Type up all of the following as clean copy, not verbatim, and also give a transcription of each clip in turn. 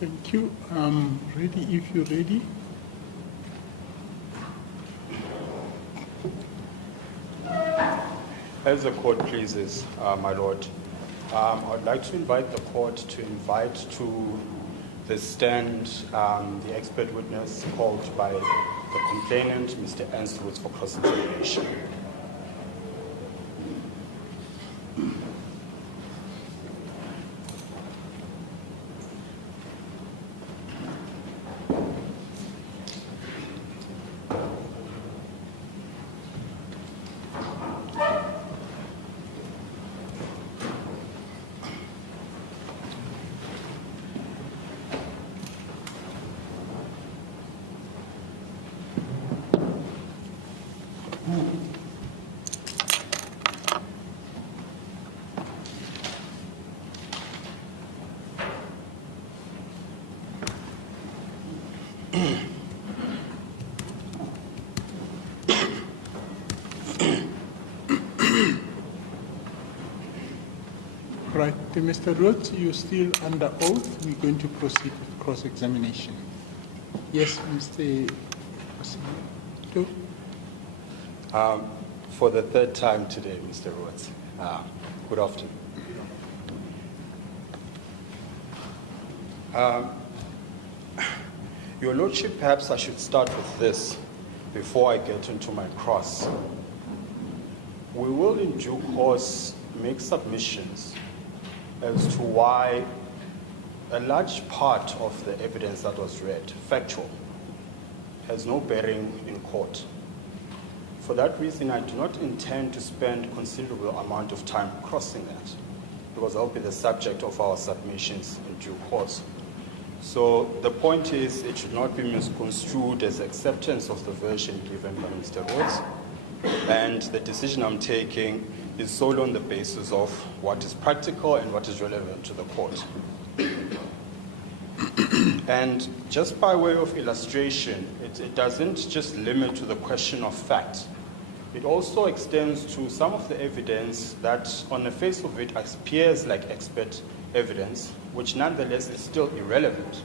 Thank you. Ready if you're ready. As the court pleases, my lord, I'd like to invite the court to invite to the stand the expert witness called by the complainant, Mr. Ansroots, for cross-examination. Right, Mr. Rhodes, you're still under oath. We're going to proceed with cross-examination. Yes, Mr. For the third time today, Mr. Rhodes. Good afternoon. Your Lordship, perhaps I should start with this before I get into my cross. We will in due course make submissions as to why a large part of the evidence that was read, factual, has no bearing in court. For that reason, I do not intend to spend considerable amount of time crossing that, because that will be the subject of our submissions in due course. So the point is, it should not be misconstrued as acceptance of the version given by Mr. Rhodes, and the decision I'm taking is solely on the basis of what is practical and what is relevant to the court. And just by way of illustration, it doesn't just limit to the question of fact. It also extends to some of the evidence that on the face of it appears like expert evidence, which nonetheless is still irrelevant.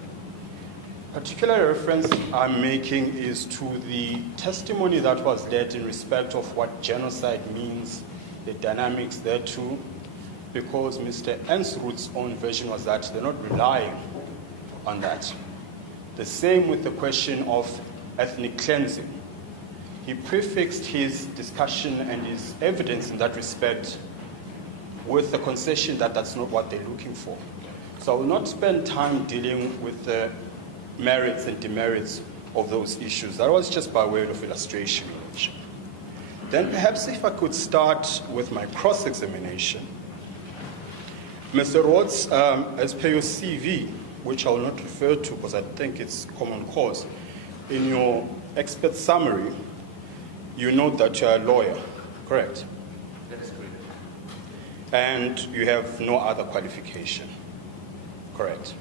Particular reference I'm making is to the testimony that was led in respect of what genocide means, the dynamics there too, because Mr. Ansroots' own version was that they're not relying on that. The same with the question of ethnic cleansing. He prefixed his discussion and his evidence in that respect with the concession that that's not what they're looking for. So I will not spend time dealing with the merits and demerits of those issues. That was just by way of illustration. Then perhaps if I could start with my cross-examination. Mr. Rhodes, as per your CV, which I will not refer to because I think it's common cause, in your expert summary, you note that you are a lawyer, correct? That is correct. And you have no other qualification, correct?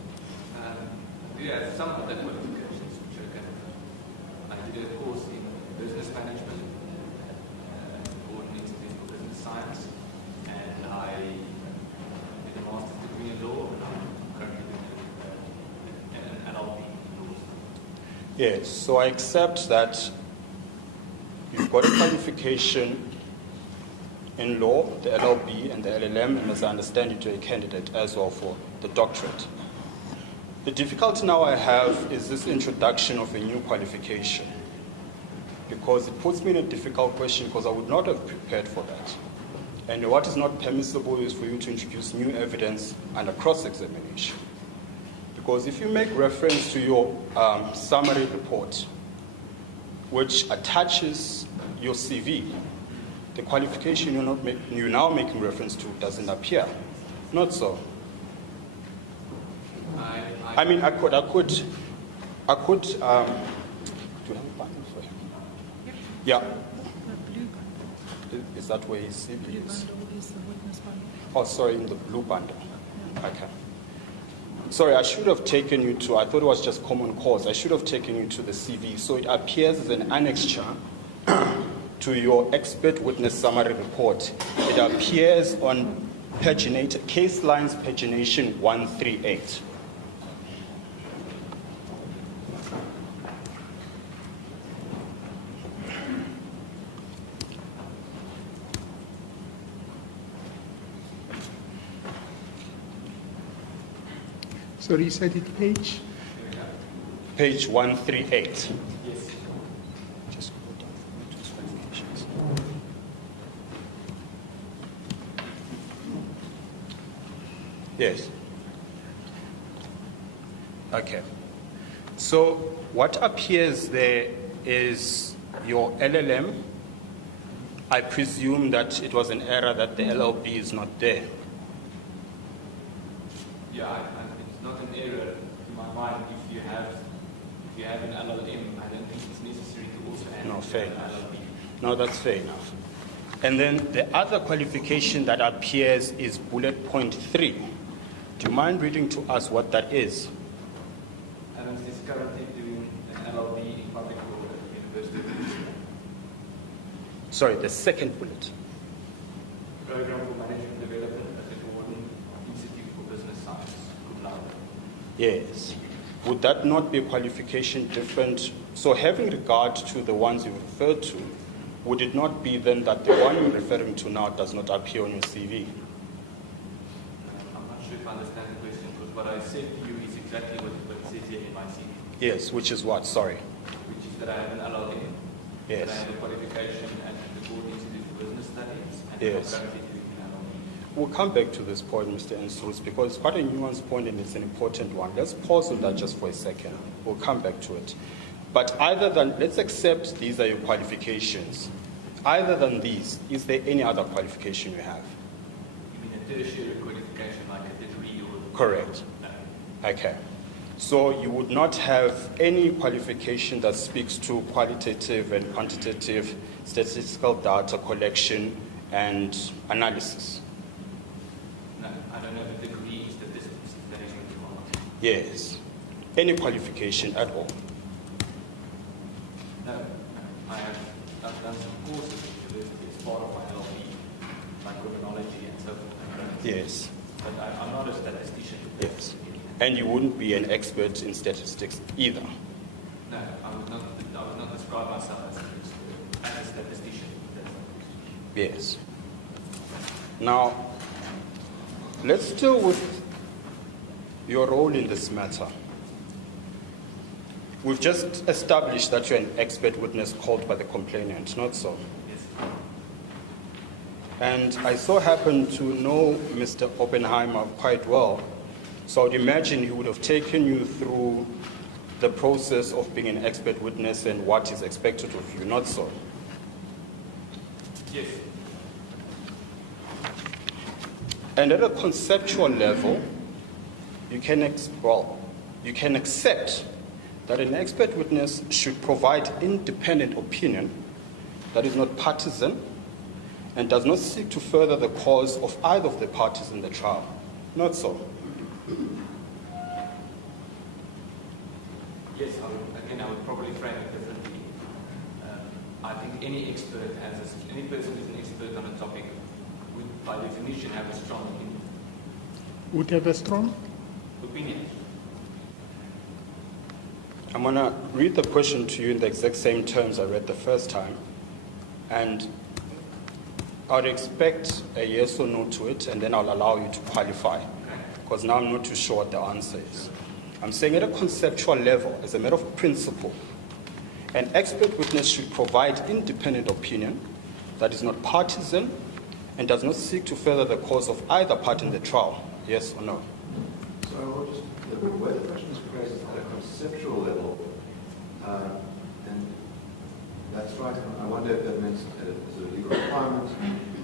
We have some other qualifications which I did a course in business management, or an institute for business science, and I did a master's degree in law, and I'm currently doing an LLB in law. Yes, so I accept that you've got a qualification in law, the LLB and the LLM, and as I understand it, you're a candidate as well for the doctorate. The difficulty now I have is this introduction of a new qualification, because it puts me in a difficult question because I would not have prepared for that. And what is not permissible is for you to introduce new evidence under cross-examination. Because if you make reference to your summary report, which attaches your CV, the qualification you're now making reference to doesn't appear. Not so. I mean, I could. Do you have a button for him? Yeah. Is that where his CV is? Oh, sorry, in the blue bundle. Okay. Sorry, I should have taken you to, I thought it was just common cause. I should have taken you to the CV. So it appears as an annexure to your expert witness summary report. It appears on case lines pagination 138. Sorry, you said it page? Page 138. Yes. Just go down to its qualifications. Yes. Okay. So what appears there is your LLM. I presume that it was an error that the LLB is not there. Yeah, it's not an error in my mind. If you have an LLM, I don't think it's necessary to also add No, fair an enough. LLB. No, that's fair enough. And then the other qualification that appears is bullet point 3. Do you mind reading to us what that is? Adams is currently doing an LLB in public law at the University of Michigan. Sorry, the second bullet. Program for Management Development at the Gordon Institute for Business Science, cum laude. Yes. Would that not be a qualification different? So having regard to the ones you referred to, would it not be then that the one you're referring to now does not appear on your CV? I'm not sure if I understand the question, because what I said to you is exactly what it says here in my CV, Yes, which is what? Sorry. which is that I have an LLM, Yes. that I have a qualification at the Gordon Institute for Business Studies, and Yes. I'm currently doing an LLB. We'll come back to this point, Mr. Ensrus, because it's quite a nuanced point and it's an important one. Let's pause on that just for a second. We'll come back to it. But either than, let's accept these are your qualifications. Either than these, is there any other qualification you have? You mean a tertiary qualification like a degree or? Correct. No. Okay. So you would not have any qualification that speaks to qualitative and quantitative statistical data collection and analysis? No, I don't have a degree in statistics. That is what you want. Yes. Any qualification at all? No, I've done some courses at university as part of my LLB, like criminology and so forth. Yes. But I'm not a statistician. Yes. And you wouldn't be an expert in statistics either? No, I would not describe myself as a statistician. Yes. Now, let's deal with your role in this matter. We've just established that you're an expert witness called by the complainant, not so? Yes. And I so happen to know Mr. Oppenheimer quite well, so I would imagine he would have taken you through the process of being an expert witness and what is expected of you, not so? Yes. And at a conceptual level, you can accept that an expert witness should provide independent opinion that is not partisan and does not seek to further the cause of either of the parties in the trial. Not so? Yes, I would probably frame it differently. I think any person who's an expert on a topic would, by definition, have a strong opinion. Would have a strong? Opinion. I'm going to read the question to you in the exact same terms I read the first time. And I would expect a yes or no to it, and then I'll allow you to qualify. Because now I'm not too sure what the answer is. I'm saying at a conceptual level, as a matter of principle, an expert witness should provide independent opinion that is not partisan and does not seek to further the cause of either party in the trial. Yes or no? So I'll just, the way the question is phrased at a conceptual level, and that's right. I wonder if that means as a legal requirement.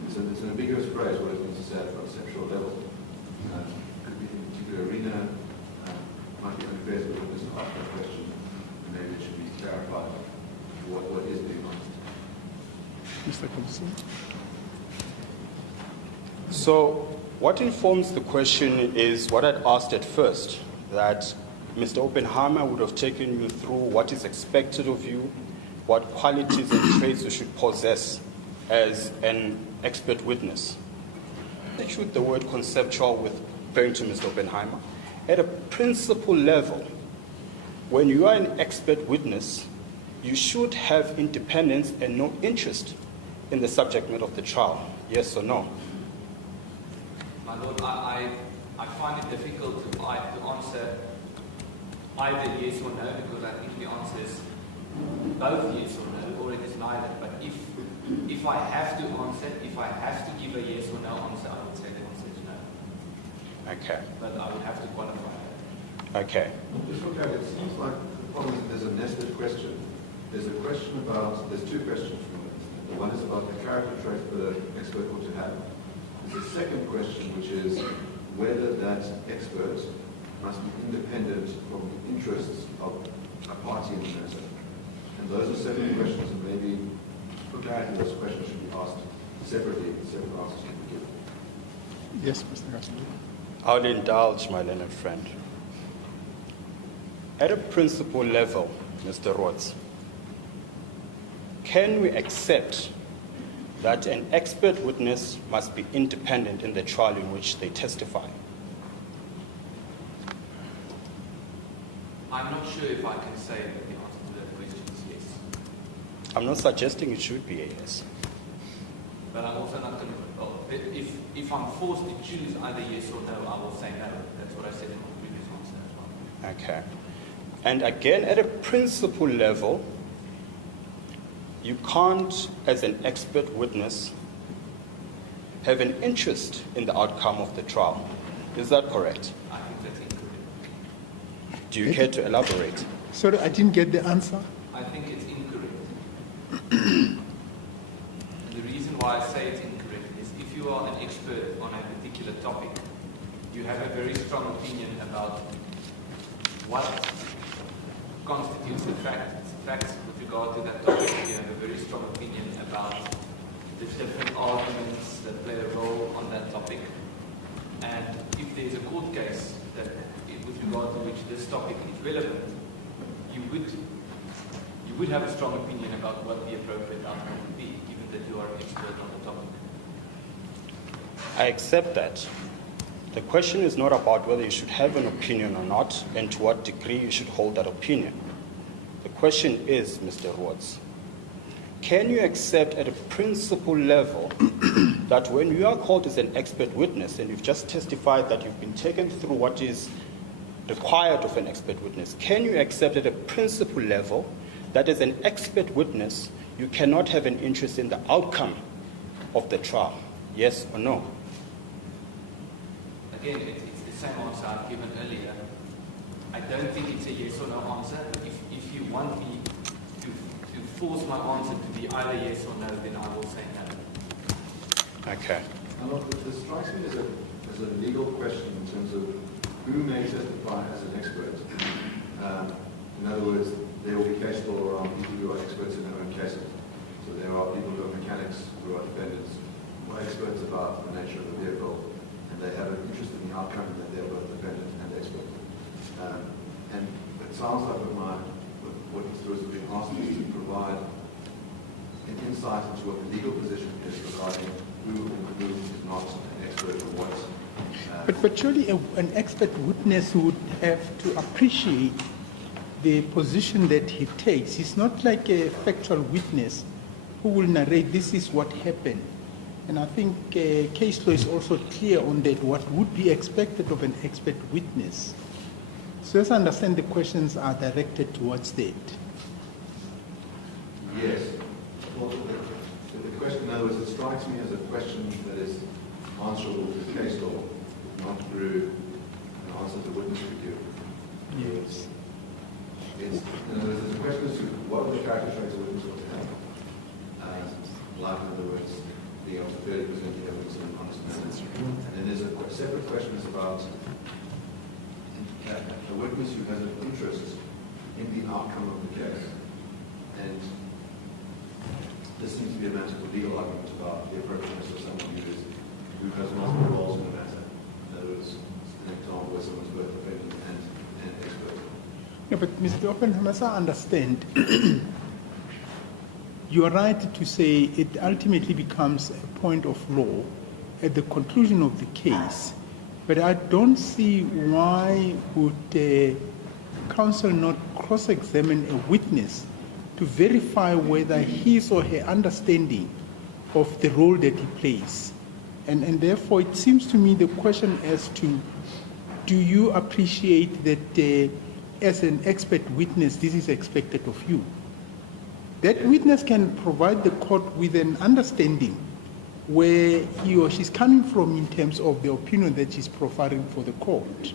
It's an ambiguous phrase, what it means to say at a conceptual level. Could be in a particular arena, might be unfair to witness to ask that question, and maybe it should be clarified what is being asked. Mr. Thompson? So what informs the question is what I'd asked at first, that Mr. Oppenheimer would have taken you through what is expected of you, what qualities and traits you should possess as an expert witness. I choose the word conceptual with referring to Mr. Oppenheimer. At a principle level, when you are an expert witness, you should have independence and no interest in the subject matter of the trial. Yes or no? My Lord, I I find it difficult to answer either yes or no, because I think the answer is both yes or no, or it is neither. But if I have to answer, if I have to give a yes or no answer, I would say the answer is no. Okay. But I would have to qualify that. Okay. Just for clarity, it seems like the problem is there's a nested question. There's a question about, there's two questions from it. The one is about the character trait the expert ought to have. There's a second question, which is whether that expert must be independent from the interests of a party in the matter. And those are separate questions, and maybe for clarity, those questions should be asked separately, separate answers should be given. Yes, Mr. Gaston. I'll indulge my learned friend. At a principle level, Mr. Rhodes, can we accept that an expert witness must be independent in the trial in which they testify? I'm not sure if I can say that the answer to that question is yes. I'm not suggesting it should be a yes. But I'm also not going to, well, if I'm forced to choose either yes or no, I will say no. That's what I said in my previous answer as well. Okay. And again, at a principle level, you can't, as an expert witness, have an interest in the outcome of the trial. Is that correct? I think that's incorrect. Do you care to elaborate? Sorry, I didn't get the answer. I think it's incorrect. And the reason why I say it's incorrect is if you are an expert on a particular topic, you have a very strong opinion about what constitutes the facts with regard to that topic. You have a very strong opinion about the different arguments that play a role on that topic. And if there's a court case that, with regard to which this topic is relevant, you would have a strong opinion about what the appropriate outcome would be, given that you are an expert on the topic. I accept that. The question is not about whether you should have an opinion or not, and to what degree you should hold that opinion. The question is, Mr. Rhodes, can you accept at a principle level that when you are called as an expert witness and you've just testified that you've been taken through what is required of an expert witness, can you accept at a principle level that as an expert witness you cannot have an interest in the outcome of the trial? Yes or no? Again, it's the same answer I've given earlier. I don't think it's a yes or no answer. If you want me to force my answer to be either yes or no, then I will say no. Okay. And look, this strikes me as a legal question in terms of who may testify as an expert. In other words, there will be case law around people who are experts in their own cases. So there are people who are mechanics, who are defendants, who are experts about the nature of the vehicle, and they have an interest in the outcome that they're both defendant and expert. And it sounds like what Mr. Rhodes has been asking is to provide an insight into what the legal position is regarding who is not an expert or what. But surely an expert witness would have to appreciate the position that he takes. He's not like a factual witness who will narrate this is what happened. And I think case law is also clear on that, what would be expected of an expert witness. So as I understand, the questions are directed towards that. Yes. Well, the question, in other words, it strikes me as a question that is answerable with case law, not through an answer the witness would give. Yes. It's, in other words, the question is what are the character traits a witness ought to have? Like, in other words, being able to fairly present the evidence in an honest manner. And then there's a separate question is about a witness who has an interest in the outcome of the case. And this seems to be a matter of legal argument about the appropriateness of someone who has multiple roles in the matter. In other words, an example where someone's both defendant and expert. Yeah, but Mr. Oppenheimer, as I understand, you are right to say it ultimately becomes a point of law at the conclusion of the case. But I don't see why would counsel not cross-examine a witness to verify whether his or her understanding of the role that he plays And therefore, it seems to me the question as to, do you appreciate that as an expert witness, this is expected of you? That witness can provide the court with an understanding where he or she's coming from in terms of the opinion that she's profiling for the court.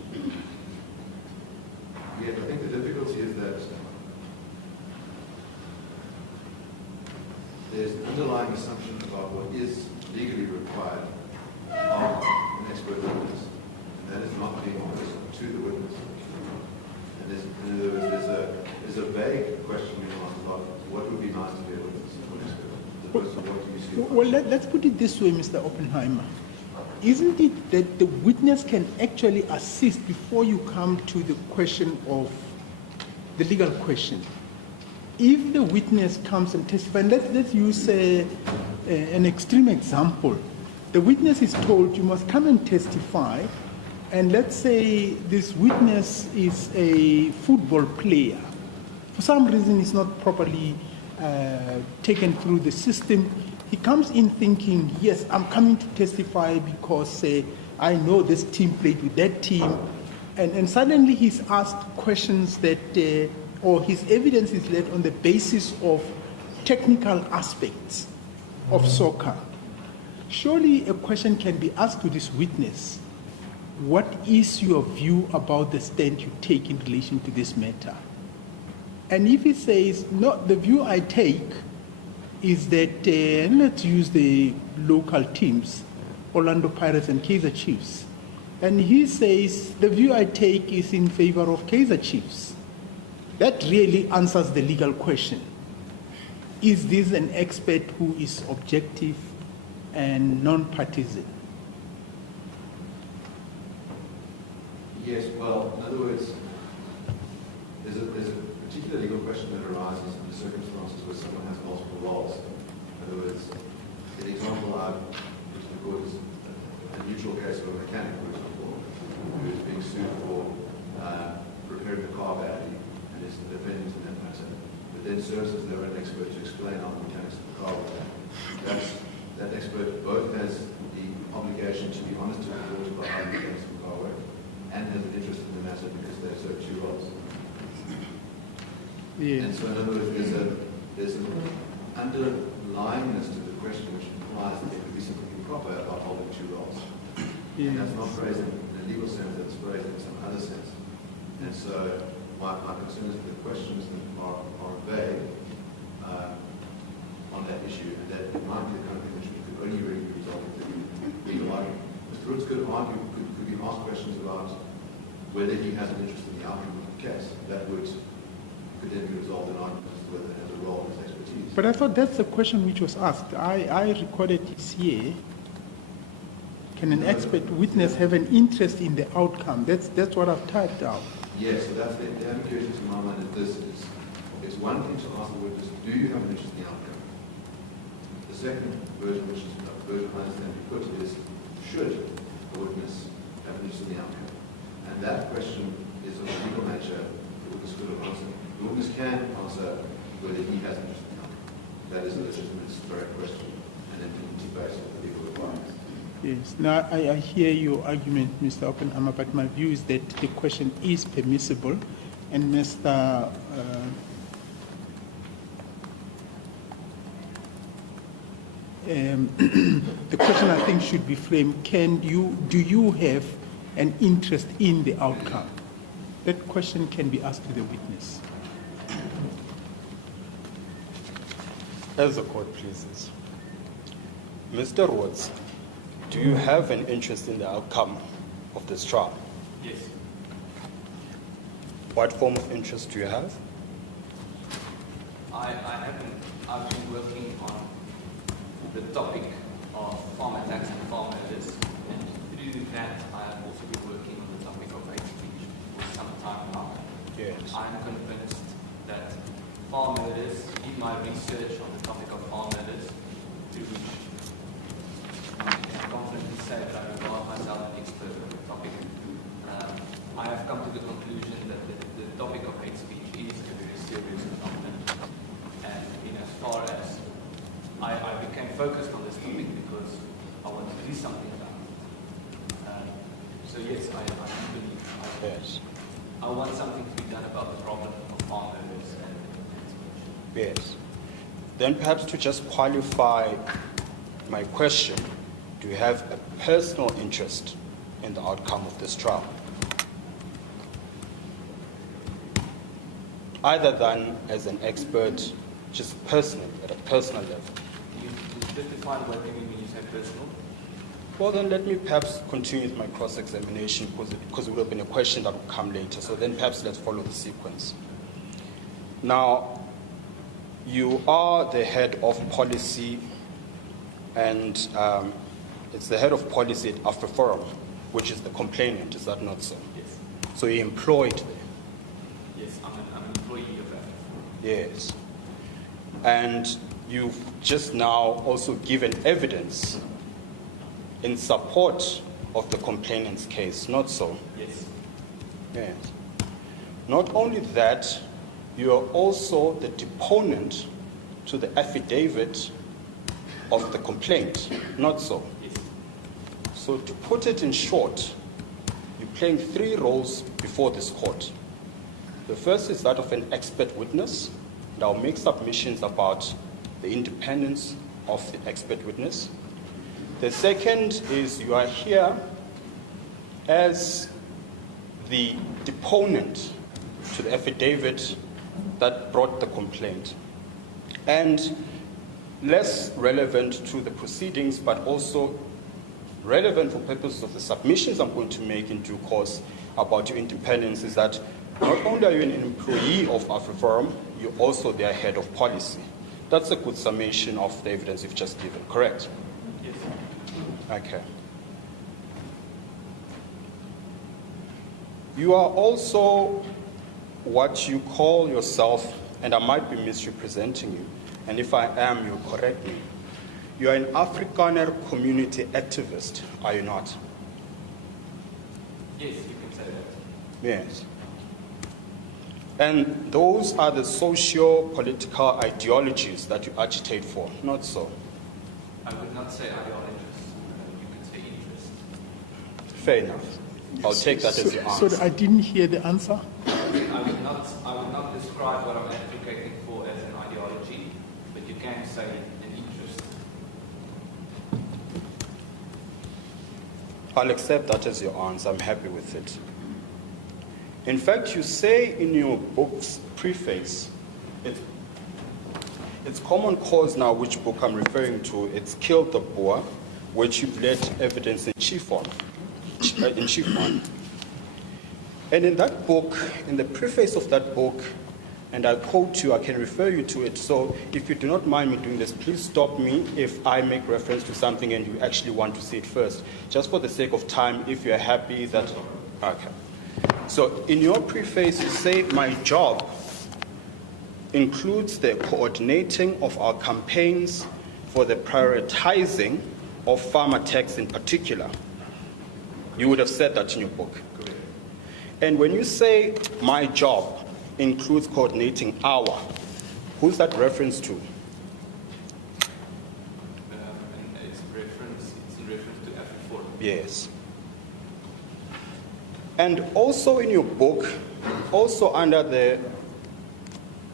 Yeah, I think the difficulty is that there's an underlying assumption about what is legally required of an expert witness, and that is not being honest to the witness. And there's a vague question about what would be nice to be a witness for an expert, as opposed to what do you see. Well, let's put it this way, Mr. Oppenheimer. Isn't it that the witness can actually assist before you come to the question of the legal question? If the witness comes and testifies, let's use an extreme example. The witness is told you must come and testify, and let's say this witness is a football player. For some reason, he's not properly taken through the system. He comes in thinking, yes, I'm coming to testify because I know this team played with that team. And suddenly he's asked questions that, or his evidence is led on the basis of technical aspects of soccer. Surely a question can be asked to this witness. What is your view about the stand you take in relation to this matter? And if he says, no, the view I take is that, let's use the local teams, Orlando Pirates and Kaizer Chiefs. And he says, the view I take is in favor of Kaizer Chiefs. That really answers the legal question. Is this an expert who is objective and non-partisan? Yes, well, in other words, there's a particular legal question that arises in the circumstances where someone has multiple roles. In other words, the example I've used in court is a neutral case of a mechanic, for example, who is being sued for repairing the car badly and is the defendant in that matter, but then serves as their own expert to explain how the mechanics of the car work. That expert both has the obligation to be honest to the court about how the mechanics of the car work and has an interest in the matter because they serve two roles. Yeah. And so in other words, there's an underlyingness to the question which implies that there could be something improper about holding two roles. Yeah. And that's not phrased in a legal sense, that's phrased in some other sense. And so my concern is that the questions are vague on that issue, and that it might be the kind of thing which could only really be resolved in legal argument. Mr. Roots could be asked questions about whether he has an interest in the outcome of the case. That could then be resolved in argument as to whether it has a role in his expertise. But I thought that's the question which was asked. I recorded this here. Can an expert witness have an interest in the outcome? That's what I've typed out. Yes, so that's the ambiguity to my mind. It's one thing to ask the witness, do you have an interest in the outcome? The second version, which is a version I understand you put, is should the witness have an interest in the outcome? And that question is of a legal nature. The witness could have answered. The witness can answer whether he has an interest in the outcome. That is a legitimate, direct question, and then can be based on the legal requirements. Yes. Now, I hear your argument, Mr. Oppenheimer, but my view is that the question is permissible, and Mr. The question I think should be framed: do you have an interest in the outcome? That question can be asked to the witness. As the court pleases. Mr. Rhodes, do you have an interest in the outcome of this trial? Yes. What form of interest do you have? I've been working on the topic of farm attacks and farm murders, and through that I have also been working on the topic of hate speech for some time now. Yes. I'm convinced that farm murders, in my research on the topic of farm murders, through which I can confidently say that I regard myself an expert on the topic, I have come to the conclusion that the topic of hate speech is a very serious phenomenon. And in as far as I became focused on this topic because I wanted to do something about it. So yes, I do believe. Yes. I want something to be done about the problem of farmers and Yes. Then perhaps to just qualify my question, do you have a personal interest in the outcome of this trial? Other than as an expert, just personally, at a personal level. You just define what you mean when you say personal. Well, then let me perhaps continue with my cross-examination because it would have been a question that would come later. So then perhaps let's follow the sequence. Now, you are the head of policy, and it's the head of policy at Afriforum, which is the complainant. Is that not so? Yes. So you're employed there? Yes, I'm an employee of Afriforum. Yes. And you've just now also given evidence in support of the complainant's case, not so? Yes. Yes. Not only that, you are also the deponent to the affidavit of the complaint, not so? Yes. So to put it in short, you're playing three roles before this court. The first is that of an expert witness, and I'll make submissions about the independence of the expert witness. The second is you are here as the deponent to the affidavit that brought the complaint. And less relevant to the proceedings, but also relevant for purposes of the submissions I'm going to make in due course about your independence, is that not only are you an employee of Afriforum, you're also their head of policy. That's a good summation of the evidence you've just given, correct? Yes. Okay. You are also what you call yourself, and I might be misrepresenting you, and if I am, you correct me. You are an Afrikaner community activist, are you not? Yes, you can say that. Yes. And those are the socio-political ideologies that you agitate for, not so? I would not say ideologies. You can say interest. Fair enough. I'll take that as your answer. So I didn't hear the answer. I would not describe what I'm advocating for as an ideology, but you can say an interest. I'll accept that as your answer. I'm happy with it. In fact, you say in your book's preface, it's Common Cause now, which book I'm referring to. It's Kill the Boer, which you've led evidence in chief on. And in that book, in the preface of that book, and I'll quote you, I can refer you to it. So if you do not mind me doing this, please stop me if I make reference to something and you actually want to see it first. Just for the sake of time, if you're happy that... Okay. So in your preface, you say, my job includes the coordinating of our campaigns for the prioritizing of farmer tax in particular. You would have said that in your book. And when you say my job includes coordinating our, who's that reference to? It's in reference to Afriforum. Yes. And also in your book, also under the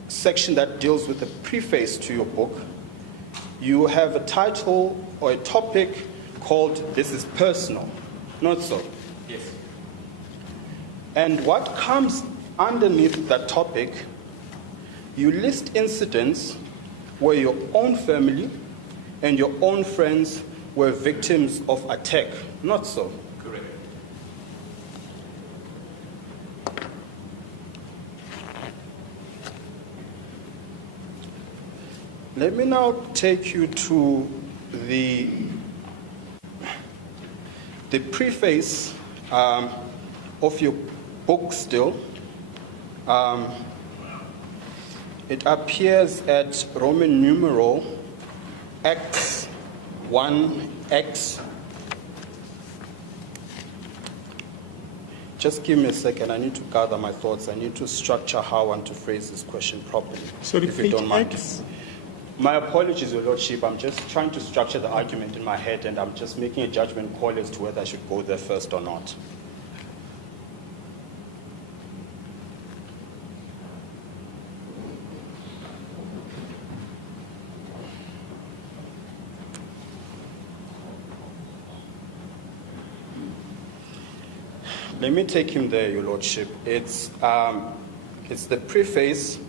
section that deals with the preface to your book, you have a title or a topic called This is Personal, not so? Yes. And what comes underneath that topic, you list incidents where your own family and your own friends were victims of attack, not so? Correct. Let me now take you to the preface of your book still. It appears at Roman numeral X1X. Just give me a second. I need to gather my thoughts. I need to structure how I want to phrase this question properly. So if you don't mind. X. My apologies, Your Lordship. I'm just trying to structure the argument in my head, and I'm just making a judgment call as to whether I should go there first or not. Let me take him there, Your Lordship. It's the preface,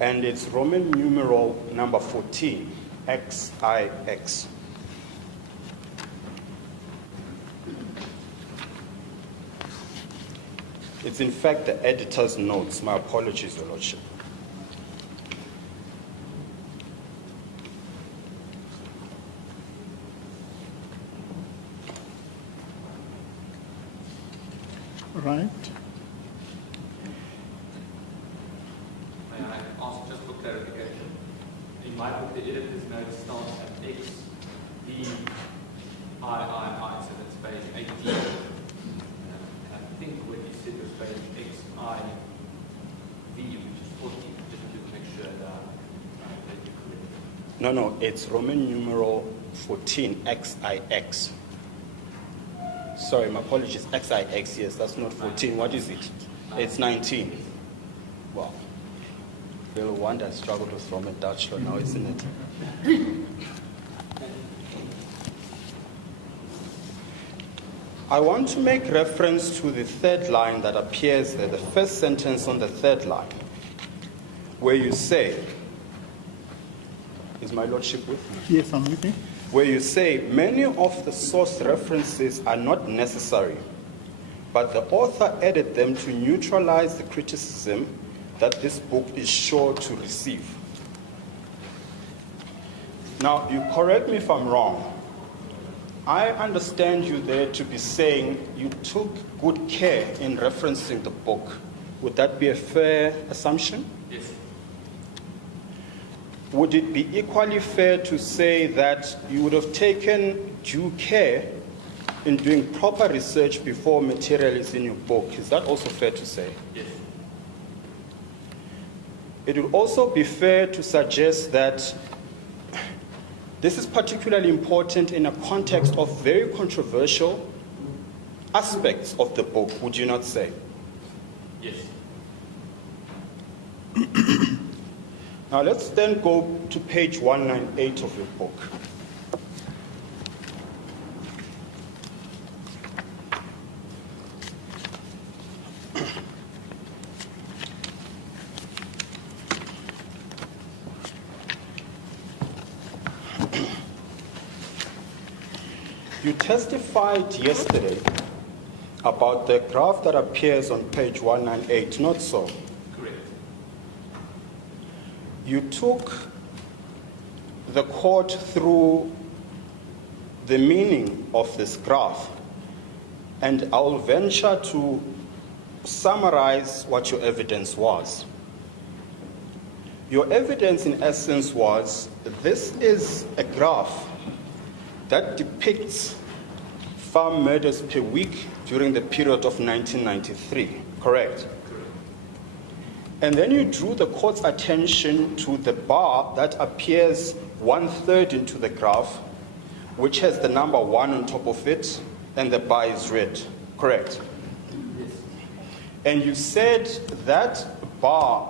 and it's Roman numeral number 14, XIX. It's in fact the editor's notes. My apologies, Your Lordship. Right. May I ask just for clarification? In my book, the editor's note starts at X, D, I, so that's page 18. And I think what you said was page X, I, V, which is 14, just to make sure that you're correct. No, it's Roman numeral 14, XIX. Sorry, my apologies. XIX, yes, that's not 14. What is it? It's 19. Wow. Little wonder I struggled with Roman Dutch law now, isn't it? I want to make reference to the third line that appears there, the first sentence on the third line, where you say, is my lordship with me? Yes, I'm with you. Where you say, many of the source references are not necessary, but the author added them to neutralize the criticism that this book is sure to receive. Now, you correct me if I'm wrong. I understand you there to be saying you took good care in referencing the book. Would that be a fair assumption? Yes. Would it be equally fair to say that you would have taken due care in doing proper research before material is in your book? Is that also fair to say? Yes. It would also be fair to suggest that this is particularly important in a context of very controversial aspects of the book, would you not say? Yes. Now let's then go to page 198 of your book. You testified yesterday about the graph that appears on page 198, not so? Correct. You took the court through the meaning of this graph, and I'll venture to summarize what your evidence was. Your evidence, in essence, was this is a graph that depicts farm murders per week during the period of 1993, correct? And then you drew the court's attention to the bar that appears 1/3 into the graph, which has the number 1 on top of it, and the bar is red, correct? Yes. And you said that bar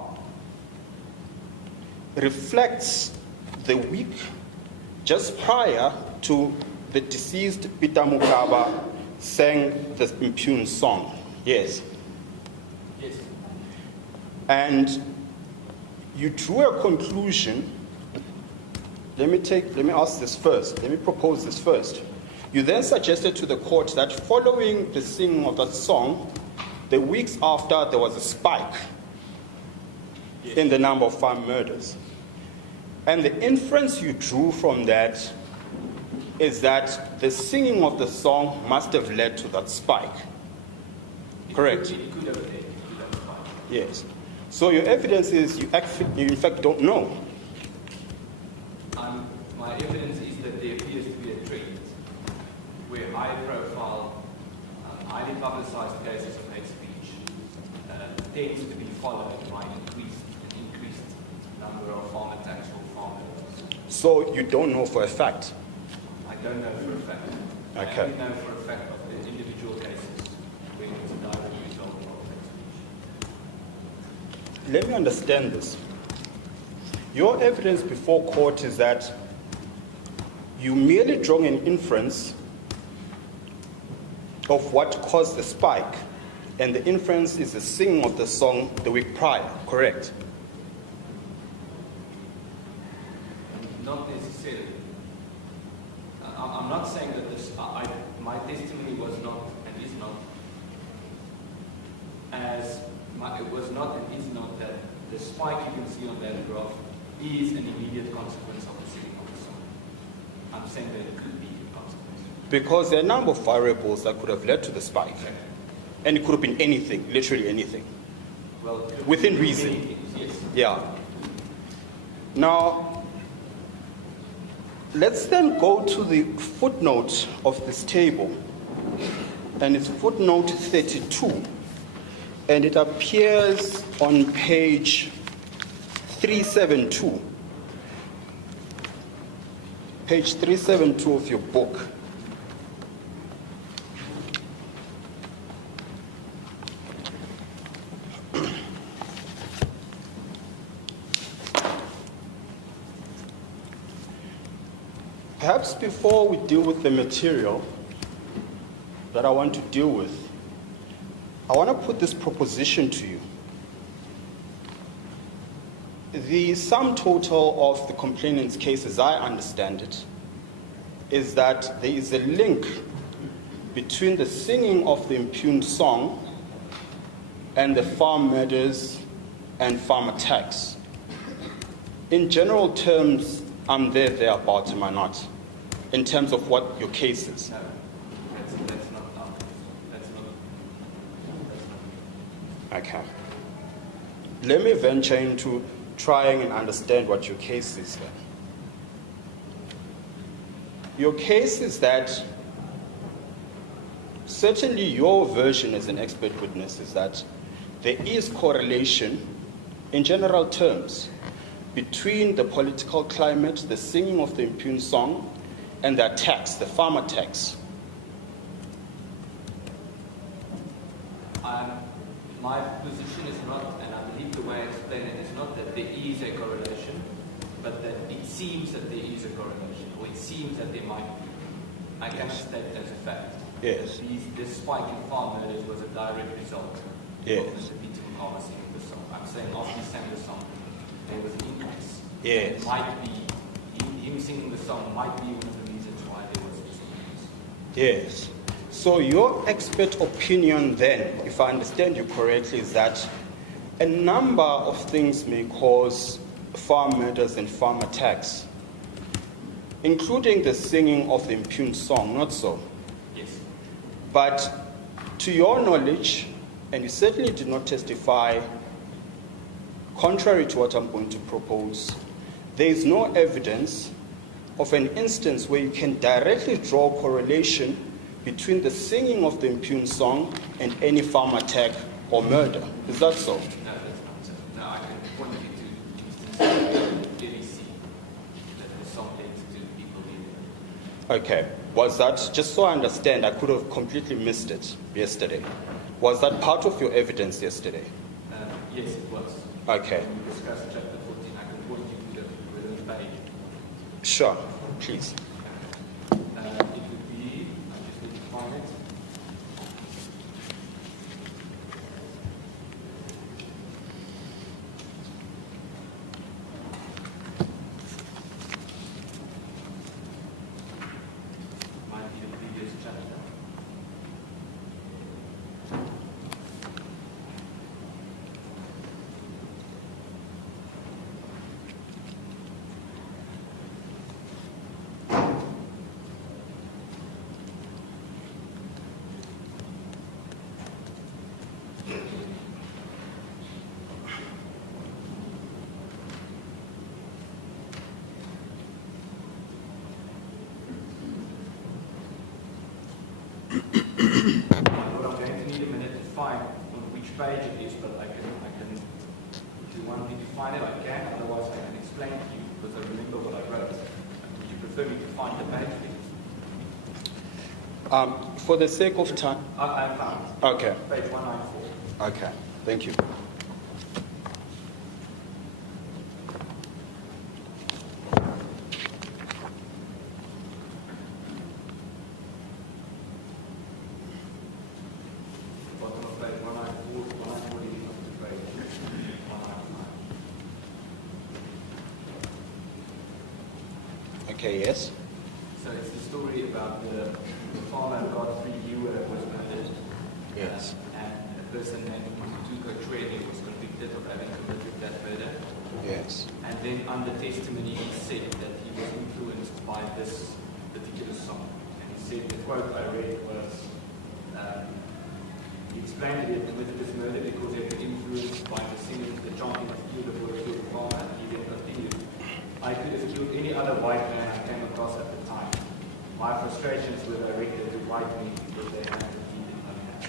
reflects the week just prior to the deceased Peter Mukaba sang the impugn song. Yes. Yes. And you drew a conclusion. Let me ask this first. Let me propose this first. You then suggested to the court that following the singing of that song, the weeks after there was a spike in the number of farm murders. And the inference you drew from that is that the singing of the song must have led to that spike. Correct? It could have led to that spike. Yes. So your evidence is you in fact don't know. My evidence is that there appears to be a trend where high-profile, highly publicized cases of hate speech tends to be followed by an increased number of farm attacks or farm murders. So you don't know for a fact? I don't know for a fact. Okay. I only know for a fact of the individual cases where it's a direct result of that speech. Let me understand this. Your evidence before court is that you merely draw an inference of what caused the spike, and the inference is the singing of the song the week prior, correct? Not necessarily. I'm not saying that my testimony was not and is not it was not and is not that the spike you can see on that graph is an immediate consequence of the singing of the song. I'm saying that it could be a consequence. Because there are a number of variables that could have led to the spike. Okay. And it could have been anything, literally anything. Well, it could Within be reason. many things, yes. Yeah. Now, let's then go to the footnote of this table. And it's footnote 32. And it appears on page 372. Page 372 of your book. Perhaps before we deal with the material that I want to deal with, I want to put this proposition to you. The sum total of the complainant's case, as I understand it, is that there is a link between the singing of the impugned song and the farm murders and farm attacks. In general terms, I'm thereabouts, am I not? In terms of what your case is. No, that's not our case. That's not. Okay. Let me venture into trying and understand what your case is then. Your case is that certainly your version as an expert witness is that there is correlation in general terms between the political climate, the singing of the impugned song, and the attacks, the farm attacks. My position is not, and I believe the way I explain it, is not that there is a correlation, but that it seems that there is a correlation, or it seems that there might be. I cannot state that as a fact. Yes. This spike in farm murders was a direct result Yes. of the beating farmer singing the song. I'm saying after he sang the song, there was an increase. Yes. It might be, him singing the song might be one of the reasons why there was this increase. Yes. So your expert opinion then, if I understand you correctly, is that a number of things may cause farm murders and farm attacks, including the singing of the impugned song, not so? Yes. But to your knowledge, and you certainly did not testify, contrary to what I'm going to propose, there is no evidence of an instance where you can directly draw correlation between the singing of the impugned song and any farm attack or murder. Is that so? No, that's not so. No, I can point you to instances where you clearly see that the song led to people leaving. Okay. Was that, just so I understand, I could have completely missed it yesterday. Was that part of your evidence yesterday? Yes, it was. Okay. When we discussed chapter 14, I can point you to the relevant page. Sure. Please. It would be, I just need to find it. Might be the previous chapter. What I'm going to need a minute to find on which page it is, but I can, if you want me to find it, I can, otherwise I can explain to you because I remember what I wrote. Would you prefer me to find the page, please? For the sake of time. I found it. Okay. Page 194. Okay. Thank you. Bottom of page 194, 194 leading up to page 195. Okay, yes. So it's the story about the farmer Godfrey Ewer was murdered. Yes. And a person named Tuko Trede was convicted of having committed that murder. Yes. And then under testimony he said that he was influenced by this particular song. And he said the quote I read was, he explained that he had committed this murder because he had been influenced by the singing, the chanting of Kill the Boy, Kill the Farmer. He then continued, I could have killed any other white man I came across at the time. My frustrations were directed to white men because they had defeated my hands.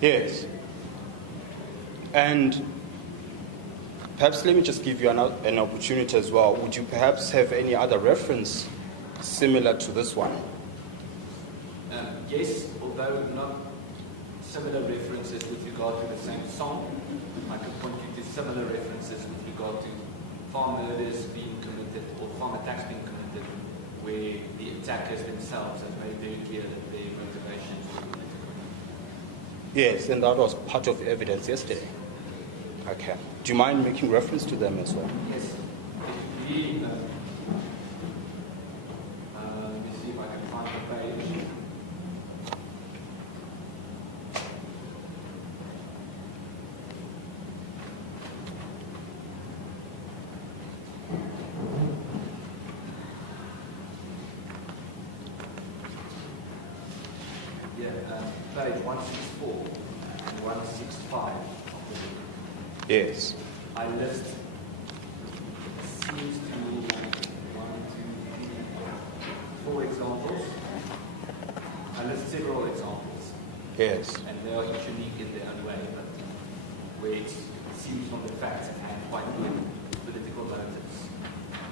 Yes. And perhaps let me just give you an opportunity as well. Would you perhaps have any other reference similar to this one? Yes, although not similar references with regard to the same song, I could point you to similar references with regard to farm murders being committed or farm attacks being committed where the attackers themselves have made very clear that their motivations were political. Yes, and that was part of the evidence yesterday. Okay. Do you mind making reference to them as well? Yes. If you read, let me see if I can find the page. Page 164 and 165 of the book. Yes. I list, seems to me like 4 examples. I list several examples. Yes. And they are each unique in their own way, but where it seems from the facts at hand quite clear, political motives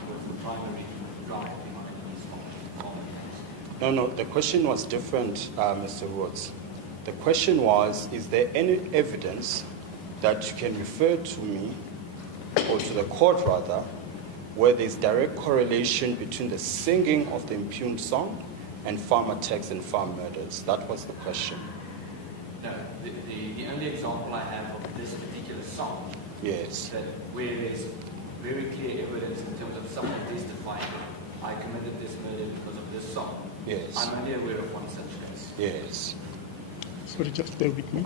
was the primary drive behind these forms. No, the question was different, Mr. Rhodes. The question was, is there any evidence that you can refer to me, or to the court rather, where there's direct correlation between the singing of the impugned song and farm attacks and farm murders? That was the question. No, the only example I have of this particular song Yes. is that where there's very clear evidence in terms of someone testifying, I committed this murder because of this song. Yes. I'm only aware of one such case. Yes. Sorry, just bear with me.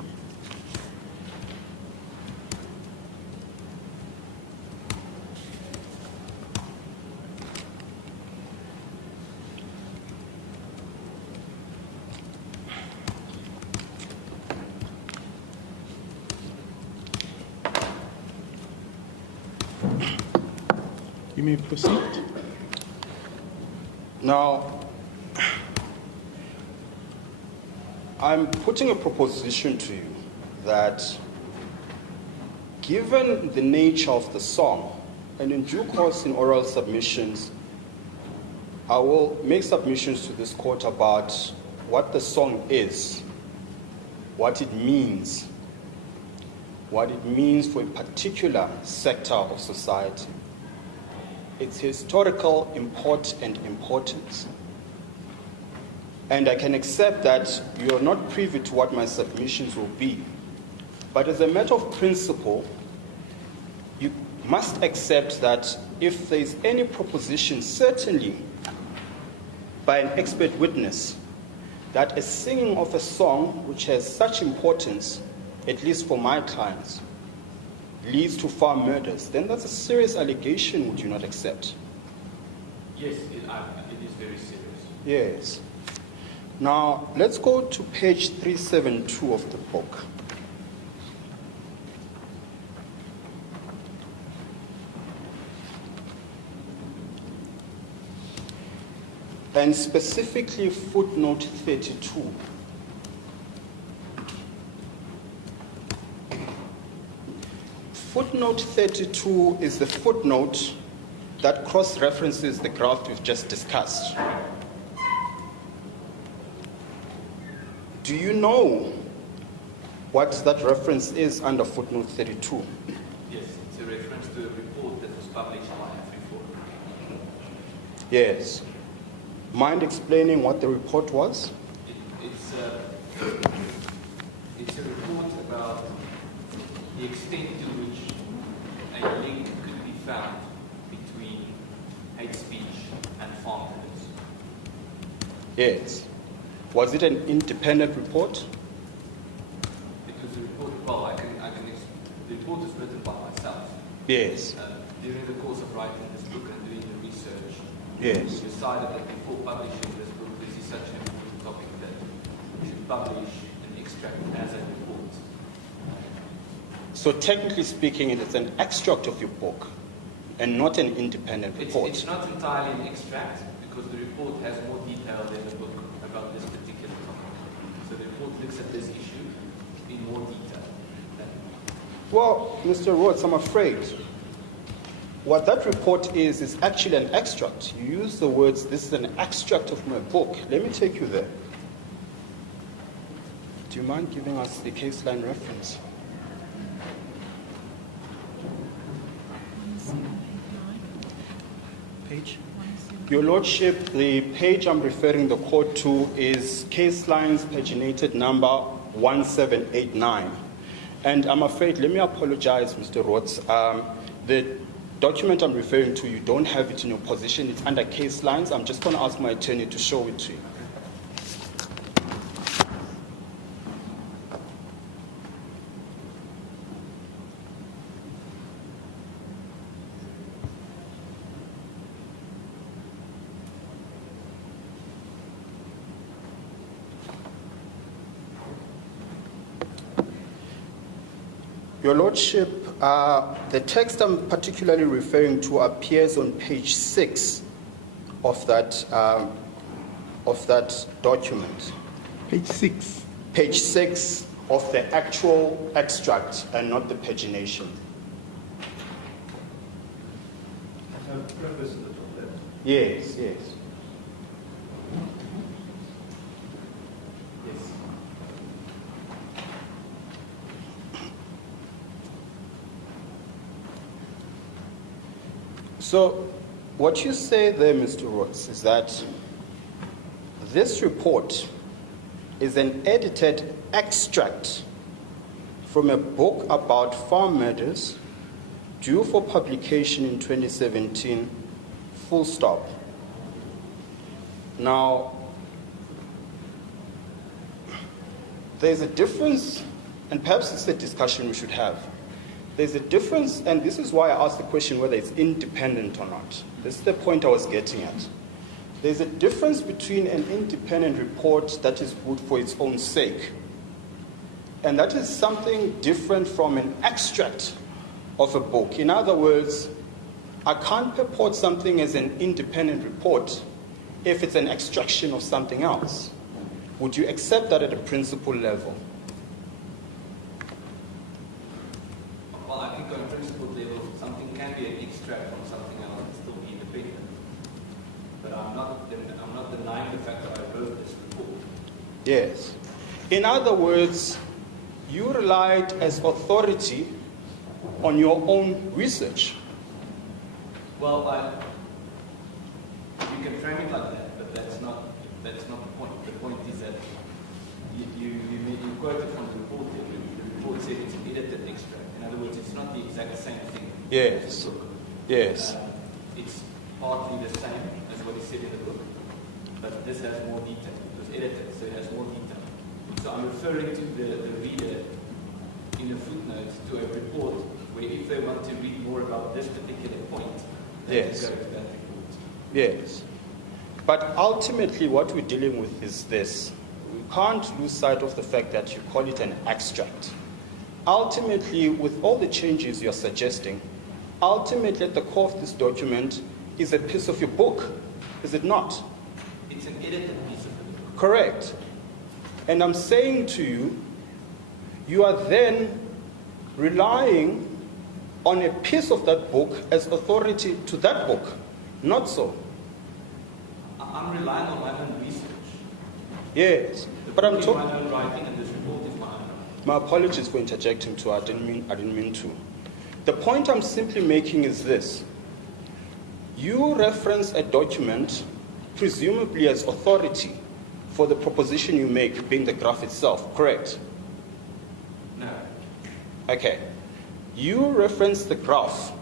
You may proceed. Now, I'm putting a proposition to you that given the nature of the song, and in due course in oral submissions, I will make submissions to this court about what the song is, what it means for a particular sector of society, its historical import and importance. And I can accept that you are not privy to what my submissions will be. But as a matter of principle, you must accept that if there is any proposition, certainly by an expert witness, that a singing of a song which has such importance, at least for my clients, leads to farm murders, then that's a serious allegation, would you not accept? Yes, it is very serious. Yes. Now, let's go to page 372 of the book. and specifically footnote 32. Footnote 32 is the footnote that cross-references the graph we've just discussed. Do you know what that reference is under footnote 32? Yes, it's a reference to a report that was published by Afriforum. Yes. Mind explaining what the report was? It's a report about the extent to which a link could be found between hate speech and farm workers. Yes. Was it an independent report? It was a report, well, the report was written by myself. Yes. During the course of writing this book and doing the research, Yes. we decided that before publishing this book, this is such an important topic that we should publish an extract as a report. So technically speaking, it is an extract of your book and not an independent report. It's not entirely an extract because the report has more detail than the book about this particular topic. So the report looks at this issue in more detail. Well, Mr. Rhodes, I'm afraid what that report is actually an extract. You use the words, this is an extract of my book. Let me take you there. Do you mind giving us the case line reference? Page? Your Lordship, the page I'm referring the court to is case lines paginated number 1789. And I'm afraid, let me apologize, Mr. Rhodes. The document I'm referring to, you don't have it in your position. It's under case lines. I'm just going to ask my attorney to show it to you. Your Lordship, the text I'm particularly referring to appears on page 6 of that document. Page 6. Page 6 of the actual extract and not the pagination. Preface at the top left. Yes, yes. Yes. So what you say there, Mr. Rhodes, is that this report is an edited extract from a book about farm matters due for publication in 2017, full stop. Now, there's a difference, and perhaps it's a discussion we should have. There's a difference, and this is why I asked the question whether it's independent or not. This is the point I was getting at. There's a difference between an independent report that is good for its own sake, and that is something different from an extract of a book. In other words, I can't purport something as an independent report if it's an extraction of something else. Would you accept that at a principle level? Well, I think on a principle level, something can be an extract from something else and still be independent. But I'm not denying the fact that I wrote this report. Yes. In other words, you relied as authority on your own research. Well, you can frame it like that, but that's not the point. The point is that you quoted from the report. The report said it's an edited extract. In other words, it's not the exact same thing. Yes. Yes. It's partly the same as what is said in the book, but this has more detail. It was edited, so it has more detail. So I'm referring to the reader in a footnote to a report where if they want to read more about this particular point, they Yes. can go to that report. Yes. But ultimately what we're dealing with is this. We can't lose sight of the fact that you call it an extract. Ultimately, with all the changes you're suggesting, ultimately at the core of this document is a piece of your book, is it not? It's an edited piece of the book. Correct. And I'm saying to you, you are then relying on a piece of that book as authority to that book. Not so. I'm relying on my own research. Yes. The But I'm book is talking. my own writing, and this report is my own writing. My apologies for interjecting too. I didn't mean to. The point I'm simply making is this. You reference a document presumably as authority for the proposition you make, being the graph itself, correct? No. Okay. You reference the graph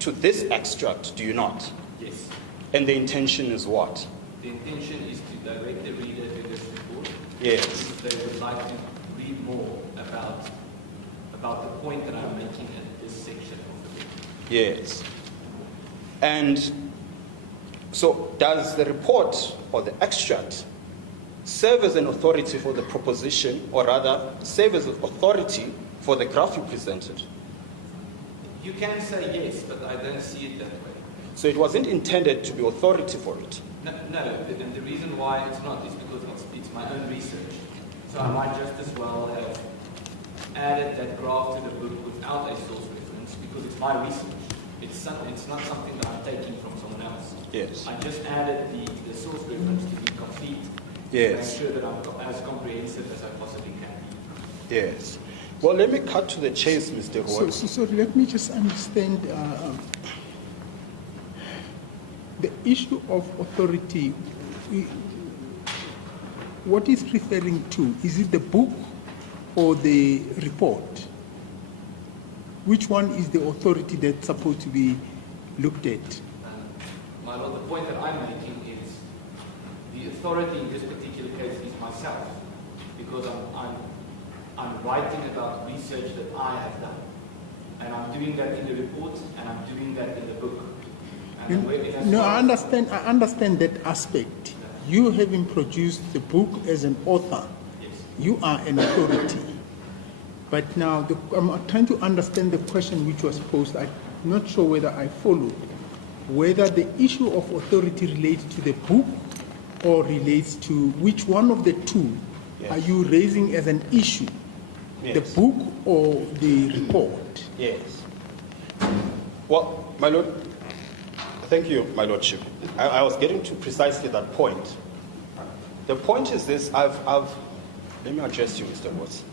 to this extract, do you not? Yes. And the intention is what? The intention is to direct the reader to this report. Yes. If they would like to read more about the point that I'm making in this section of the book. Yes. And so does the report or the extract serve as an authority for the proposition, or rather serve as an authority for the graph you presented? You can say yes, but I don't see it that way. So it wasn't intended to be authority for it. No, and the reason why it's not is because it's my own research. So I might just as well have added that graph to the book without a source reference because it's my research. It's not something that I'm taking from someone else. Yes. I just added the source reference to be complete. Yes. To make sure that I'm as comprehensive as I possibly can be. Yes. Well, let me cut to the chase, Mr. Roy. So let me just understand the issue of authority. What is referring to? Is it the book or the report? Which one is the authority that's supposed to be looked at? My lord, the point that I'm making is the authority in this particular case is myself, because I'm writing about research that I have done, and I'm doing that in the report, and I'm doing that in the book. And I understand that aspect. You having produced the book as an author, yes. You are an authority. But now I'm trying to understand the question which was posed. I'm not sure whether I followed. Whether the issue of authority relates to the book or relates to which one of the two are you raising as an issue? Yes. The book or the report? Yes. Well, my lord, thank you, my lordship. I was getting to precisely that point. The point is this, let me address you, Mr. Watts.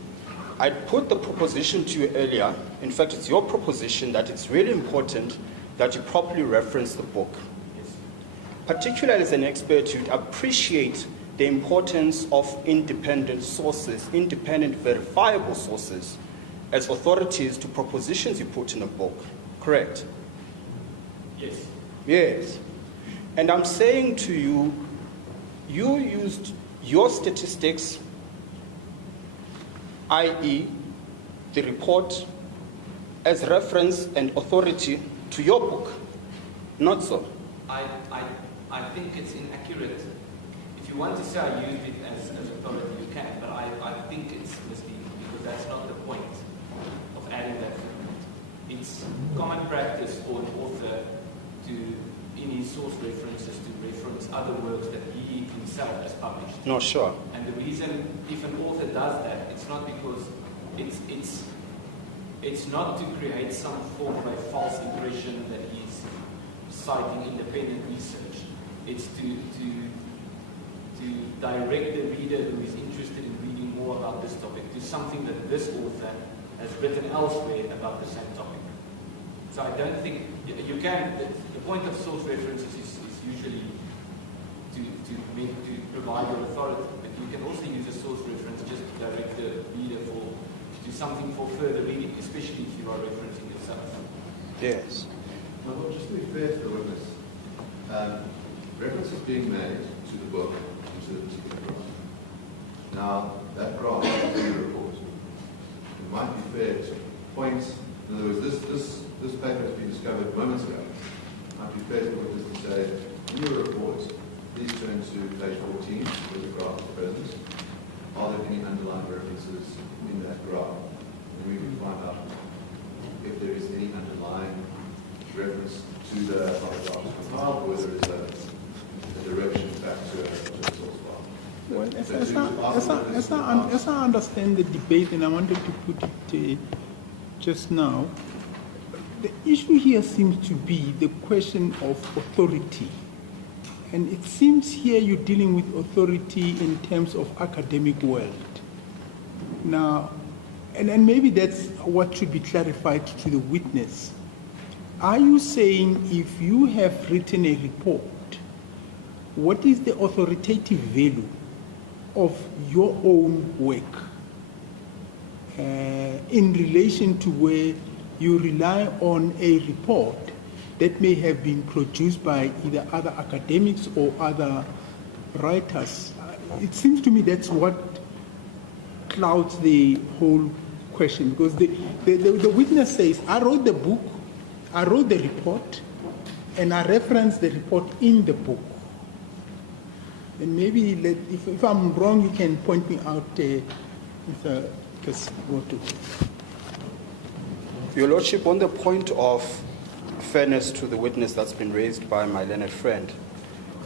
I put the proposition to you earlier. In fact, it's your proposition that it's really important that you properly reference the book. Yes. Particularly as an expert, you'd appreciate the importance of independent sources, independent verifiable sources, as authorities to propositions you put in a book. Correct? Yes. Yes. And I'm saying to you, you used your statistics, i.e., the report, as reference and authority to your book. Not so. I think it's inaccurate. If you want to say I used it as authority, you can, but I think it's misleading because that's not the point of adding that footnote. It's common practice for an author to, in his source references, to reference other works that he himself has published. No, sure. And the reason, if an author does that, it's not because it's not to create some form of a false impression that he's citing independent research. It's to direct the reader who is interested in reading more about this topic to something that this author has written elsewhere about the same topic. So I don't think you can. The point of source references is usually to provide your authority, but you can also use a source reference just to direct the reader to something for further reading, especially if you are referencing yourself. Yes. Well, just to be fair to the witness, reference is being made to the book, to the particular graph. Now, that graph is in the report. It might be fair to point, in other words, this paper has been discovered moments ago. It might be fair to the witness to say, in your report, please turn to page 14 where the graph is present. Are there any underlying references in that graph? And we can find out if there is any underlying reference to the graph compiled, or whether it's a direction back back to a source file. Well, as I understand the debate, and I wanted to put it just now, the issue here seems to be the question of authority. And it seems here you're dealing with authority in terms of academic world. Now, and maybe that's what should be clarified to the witness. Are you saying if you have written a report, what is the authoritative value of your own work in relation to where you rely on a report that may have been produced by either other academics or other writers? It seems to me that's what clouds the whole question, because the witness says, I wrote the book, I wrote the report, and I referenced the report in the book. And maybe if I'm wrong, you can point me out, Your Lordship, on the point of fairness to the witness that's been raised by my learned friend,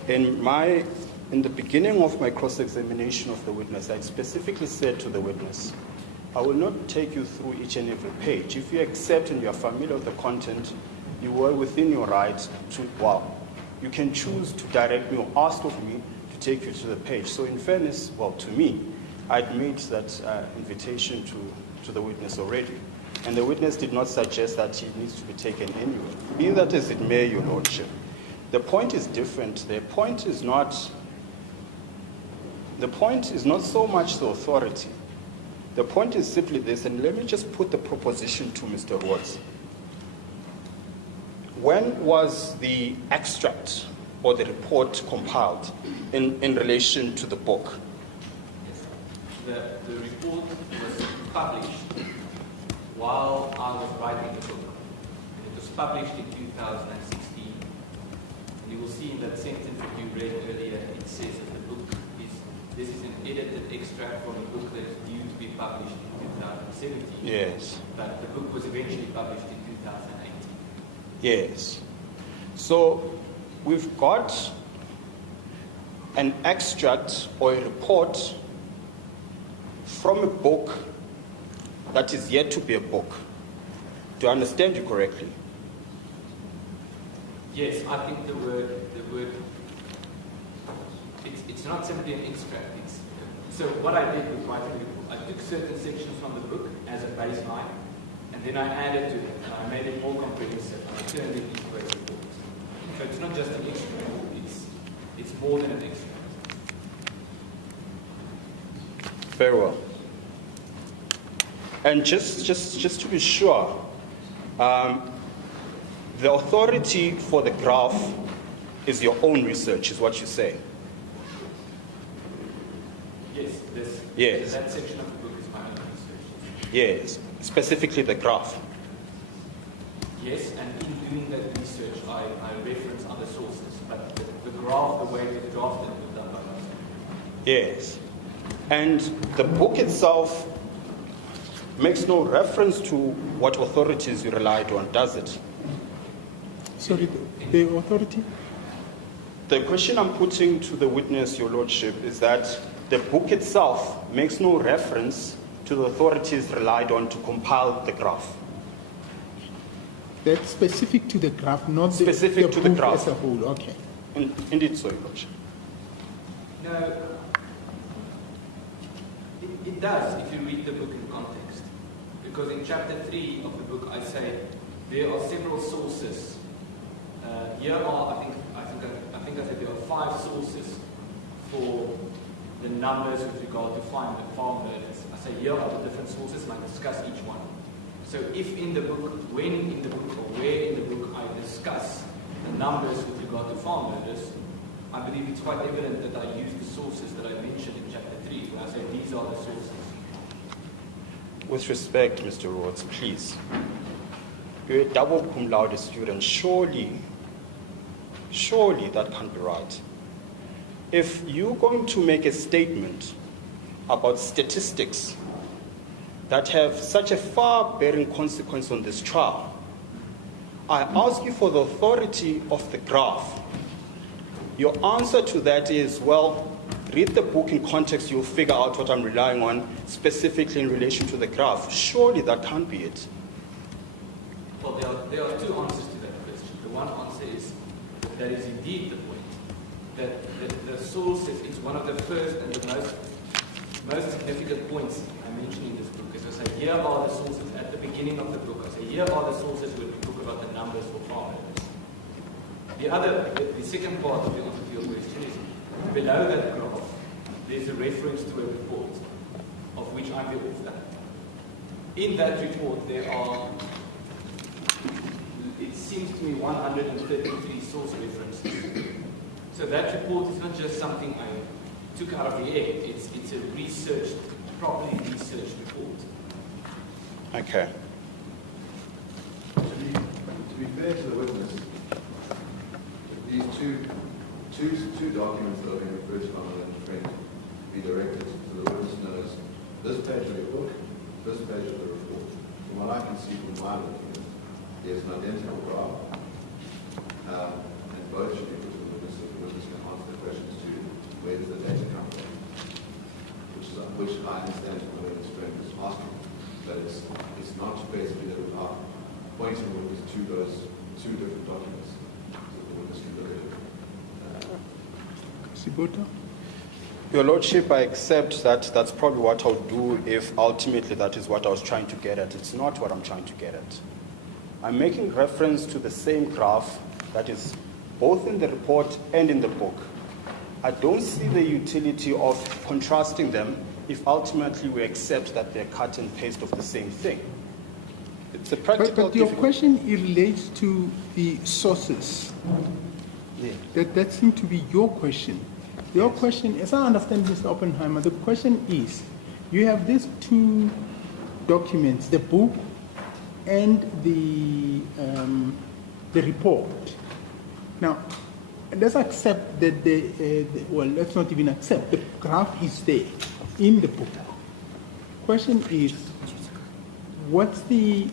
in the beginning of my cross-examination of the witness, I specifically said to the witness, I will not take you through each and every page. If you accept and you are familiar with the content, you are within your right to, you can choose to direct me or ask of me to take you to the page. So in fairness, to me, I'd made that invitation to the witness already. And the witness did not suggest that it needs to be taken anywhere. Be that as it may, Your Lordship, the point is different. The point is not so much the authority. The point is simply this, and let me just put the proposition to Mr. Rhodes. When was the extract or the report compiled in relation to the book? Yes. The report was published while I was writing the book. And it was published in 2016. And you will see in that sentence that you read earlier, it says that the book this is an edited extract from a book that is due to be published in 2017. Yes. But the book was eventually published in 2018. Yes. So we've got an extract or a report from a book that is yet to be a book. Do I understand you correctly? Yes, I think the word it's not simply an extract. So what I did with writing the report, I took certain sections from the book as a baseline, and then I added to it, and I made it more comprehensive, and I turned it into a report. So it's not just an extract, it's more than an extract. Very well. And just to be sure, the authority for the graph is your own research, is what you say? Yes. That section of the book is my own research. Yes, specifically the graph. Yes, and in doing that research, I reference other sources, but the graph, the way it was drafted, was done by myself. Yes. And the book itself makes no reference to what authorities you relied on, does it? Sorry, the authority? The question I'm putting to the witness, Your Lordship, is that the book itself makes no reference to the authorities relied on to compile the graph. That's specific to the graph, not specific to the book graph as a whole. Okay. Indeed, so, Your Lordship. No, it does if you read the book in context. Because in chapter 3 of the book, I say there are several sources. Here are, I think I said there are 5 sources for the numbers with regard to farm murders. I say here are the different sources, and I discuss each one. So if in the book, when in the book, or where in the book I discuss the numbers with regard to farm murders, I believe it's quite evident that I use the sources that I mentioned in chapter 3, where I say these are the sources. With respect, Mr. Rhodes, please. You're a double cum laude student. Surely that can't be right. If you're going to make a statement about statistics that have such a far-bearing consequence on this trial, I ask you for the authority of the graph Your answer to that is, well, read the book in context, you'll figure out what I'm relying on specifically in relation to the graph. Surely that can't be it. Well, there are two answers to that question. The one answer is that is indeed the point. That the source is one of the first and the most significant points I mentioned in this book. As I say, here are the sources at the beginning of the book. I say, here are the sources when we talk about the numbers for farmers. The second part of the answer to your question is below that graph, there's a reference to a report of which I'm the author. In that report, there are, it seems to me, 133 source references. So that report is not just something I took out of the air. It's a researched, properly researched report. Okay. To be fair to the witness, these two documents that are being referred to on the print be directed so the witness knows this page of the book, this page of the report. From what I can see from my document, there's an identical graph, and both should be put to the witness so the witness can answer the questions to where does the data come from, which I understand from the witness friend is asking, but it's not basically that we are pointing the witness to those two different documents so the witness can look at it. Sibota? Your Lordship, I accept that that's probably what I'll do if ultimately that is what I was trying to get at. It's not what I'm trying to get at. I'm making reference to the same graph that is both in the report and in the book. I don't see the utility of contrasting them if ultimately we accept that they're cut and paste of the same thing. It's a practical But your question relates to the sources. Yeah. That seemed to be your question. Your question, as I understand, Mr. Oppenheimer, the question is, you have these two documents, the book and the report. Now, let's accept that well, let's not even accept, the graph is there in the book. Question is, what's the,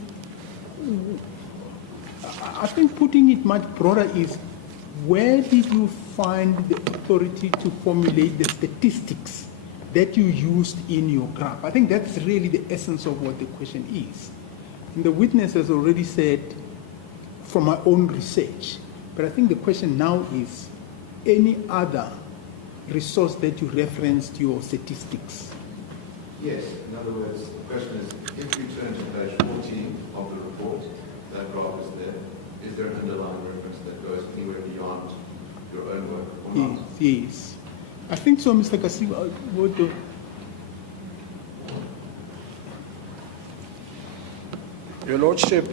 I think putting it much broader is, where did you find the authority to formulate the statistics that you used in your graph? I think that's really the essence of what the question is. And the witness has already said, from my own research, but I think the question now is, any other resource that you referenced your statistics? Yes, in other words, the question is, if we turn to page 14 of the report, that graph is there. Is there an underlying reference that goes anywhere beyond your own work or not? Yes. I think so, Mr. Kasiwa. Your Lordship,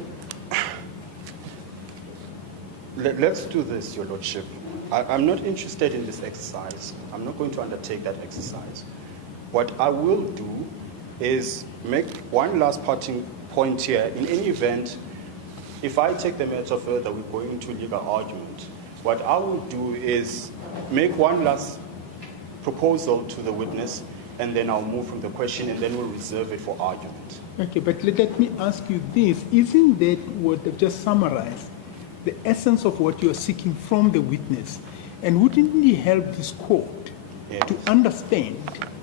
let's do this, Your Lordship. I'm not interested in this exercise. I'm not going to undertake that exercise. What I will do is make one last parting point here. In any event, if I take the matter further, we go into legal argument. What I will do is make one last proposal to the witness, and then I'll move from the question, and then we'll reserve it for argument. Okay, but let me ask you this. Isn't that what I've just summarized, the essence of what you're seeking from the witness? And wouldn't it help this court to understand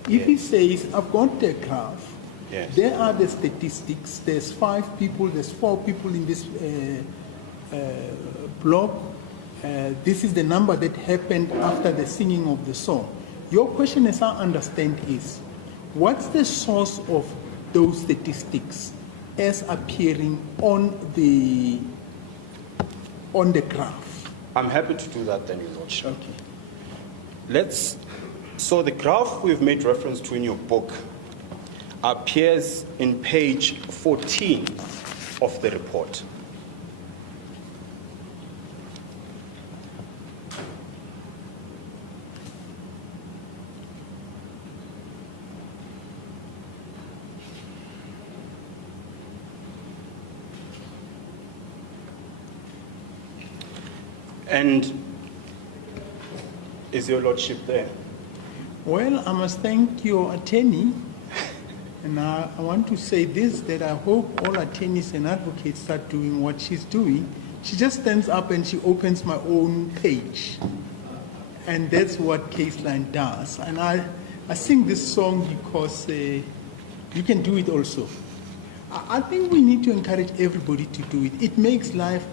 if he says, I've got the graph, there are the statistics, there's 5 people, there's 4 people in this block, this is the number that happened after the singing of the song. Your question, as I understand, is, what's the source of those statistics as appearing on the graph? I'm happy to do that then, Your Lordship. Okay. So the graph we've made reference to in your book appears in page 14 of the report. And is Your Lordship there? Well, I must thank your attorney, and I want to say this, that I hope all attorneys and advocates start doing what she's doing. She just stands up and she opens my own page. And that's what Caseline does. And I sing this song because you can do it also. I think we need to encourage everybody to do it. It makes life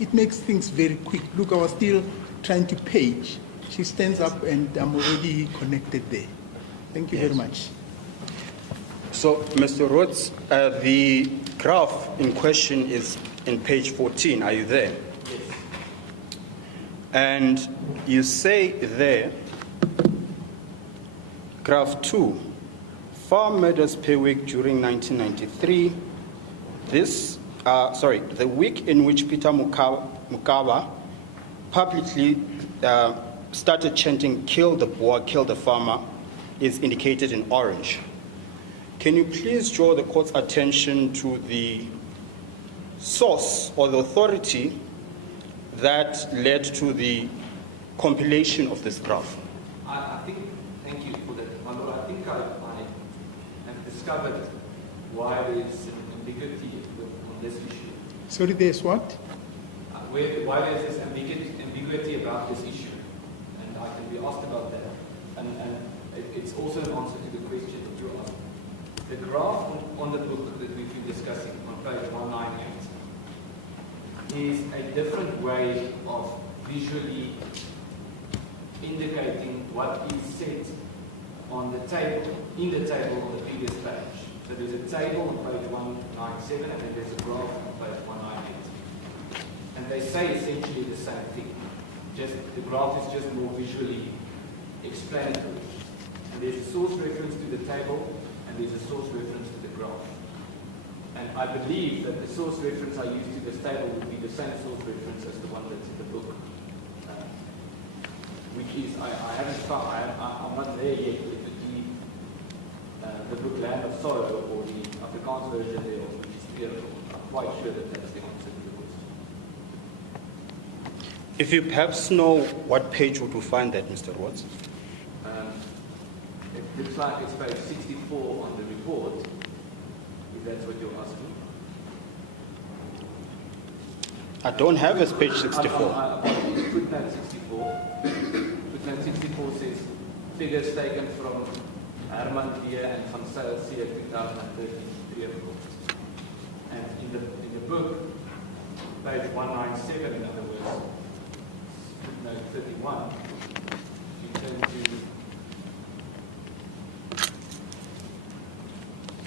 it makes things very quick. Look, I was still trying to page. She stands up and I'm already connected there. Thank you very much. So, Mr. Rhodes, the graph in question is in page 14. Are you there? Yes. And you say there, graph 2, farm murders per week during 1993. The week in which Peter Mukaba publicly started chanting, "Kill the Boer, kill the farmer," is indicated in orange. Can you please draw the court's attention to the source or the authority that led to the compilation of this graph? I think, thank you for that, my lord. I think I have discovered why there is an ambiguity on this issue. Sorry, there's what? Why there is this ambiguity about this issue. And I can be asked about that. And it's also an answer to the question that you asked. The graph on the book that we've been discussing on page 198 is a different way of visually indicating what is said on the table, in the table on the previous page. So there's a table on page 197 and then there's a graph on page 198. And they say essentially the same thing. Just the graph is just more visually explanatory. And there's a source reference to the table and there's a source reference to the graph. And I believe that the source reference I use to this table would be the same source reference as the one that's in the book. Which is, I haven't found, I'm not there yet with the book Land of Sorrow or the Afrikaans version there, which is theoretical. I'm quite sure that that's the answer to the question. If you perhaps know what page would you find that, Mr. Rhodes? It looks like it's page 64 on the report, if that's what you're asking. I don't have a page 64. Footnote 64. Footnote 64 says, figures taken from Herman Deer and Van Zyl Seer 2013 reports. And in the book, page 197, in other words, footnote 31, you turn to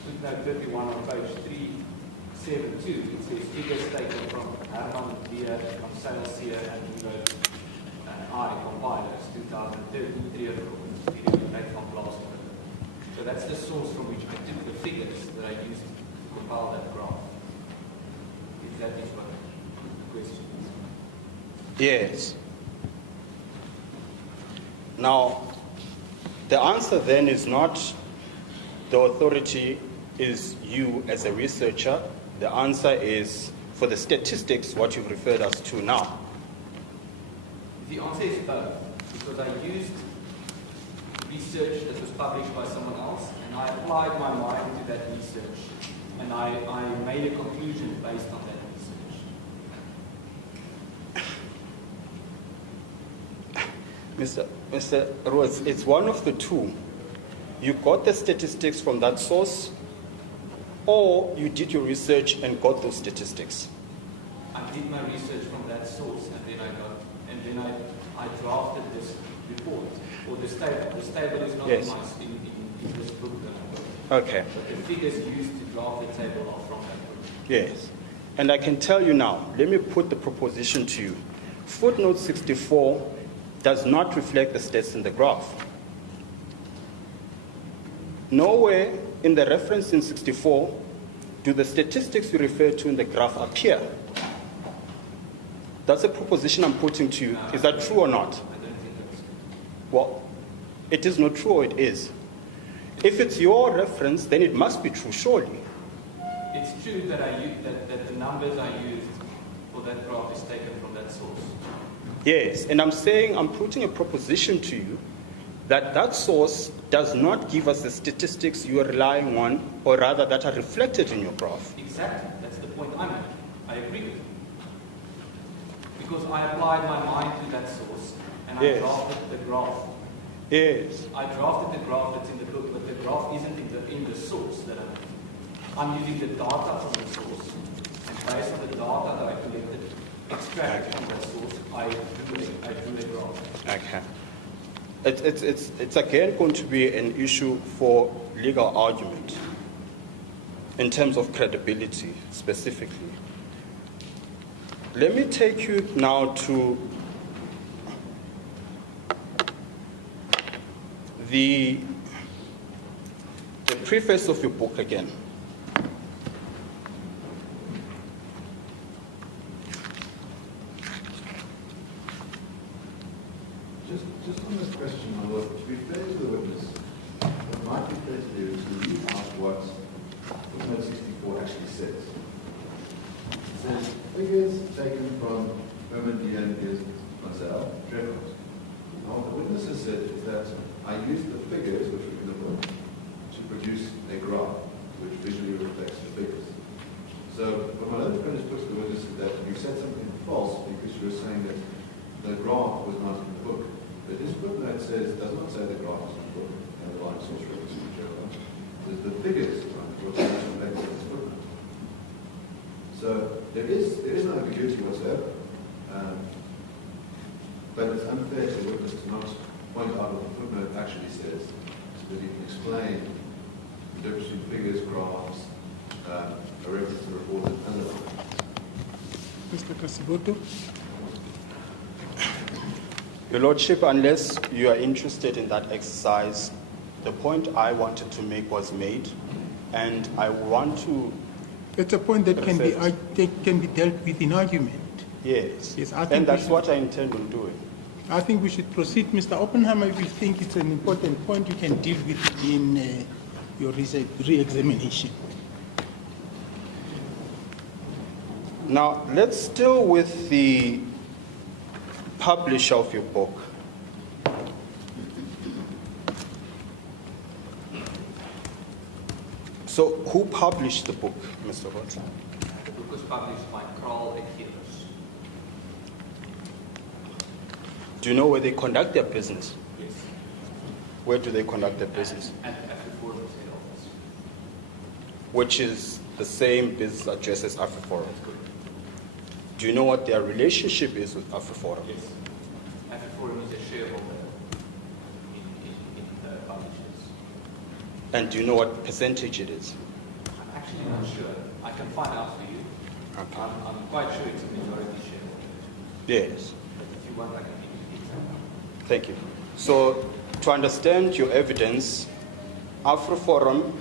footnote 31 on page 372. It says figures taken from Herman Deer, Van Zyl Seer, and Hugo and I compilers 2013 reports, period date from last year. So that's the source from which I took the figures that I used to compile that graph. If that is what the question is. Yes. Now, the answer then is not the authority is you as a researcher. The answer is, for the statistics, what you've referred us to now. The answer is both, because I used research that was published by someone else, and I applied my mind to that research, and I made a conclusion based on that research. Mr. Rhodes, it's one of the two. You got the statistics from that source, or you did your research and got those statistics? I did my research from that source, and then I drafted this report, or this table. This table is not yes. in this book. Okay. But the figures used to draft the table are from that book. Yes. And I can tell you now, let me put the proposition to you. Footnote 64 does not reflect the stats in the graph. Nowhere in the reference in 64 do the statistics you refer to in the graph appear. That's a proposition I'm putting to you. Is that true or not? I don't think that's true. Well, it is not true or it is. If it's your reference, then it must be true, surely. It's true that that the numbers I used for that graph is taken from that source. Yes, and I'm putting a proposition to you that that source does not give us the statistics you are relying on, or rather that are reflected in your graph. Exactly, that's the point I'm making. I agree with you. Because I applied my mind to that source, and and Yes. I drafted the graph. Yes. I drafted the graph that's in the book, but the graph isn't in the source that I'm using the data from the source, and based on the data that I collected, extracted from that source, I drew the graph. Okay. It's again going to be an issue for legal argument in terms of credibility specifically. Let me take you now to the preface of your book again. Just on this question, my lord, to be fair to the witness, it might be fair to do is to read out what footnote 64 actually says. It says, figures taken from Herman Dian is Marcel records. Now what the witness has said is that I used the figures, which were in the book, to produce a graph, which visually reflects the figures. So what my learned friend has put to the witness is that you said something false because you were saying that the graph was not in the book. But this footnote does not say the graph is in the book, and the line source reference in the the figures what's related to this footnote. So there is no ambiguity whatsoever. But it's unfair to the witness to not point out what the footnote actually says, so that he can explain the difference between figures, graphs, a reference to report and underline. Mr. Kasiboto? Your Lordship, unless you are interested in that exercise, the point I wanted to make was made, and I want to... It's a point that can be dealt with in argument. Yes, Yes, I think and that's we should- what I intend on doing. I think we should proceed. Mr. Oppenheimer, if you think it's an important point, you can deal with it in your re-examination. Now, let's deal with the publisher of your book. So, who published the book, Mr. Watson? The book was published by Carl Ekius. Do you know where they conduct their business? Yes. Where do they conduct their business? At Afriforum head office. Which is the same business address as Afriforum. That's good. Do you know what their relationship is with Afriforum? Yes. Afriforum is a shareholder in the publishers. And do you know what percentage it is? I'm actually not sure. I can find out for you. Okay. I'm quite sure it's a majority shareholder. Yes. But if you want, I can give you the exact. Thank you. So, to understand your evidence, Afriforum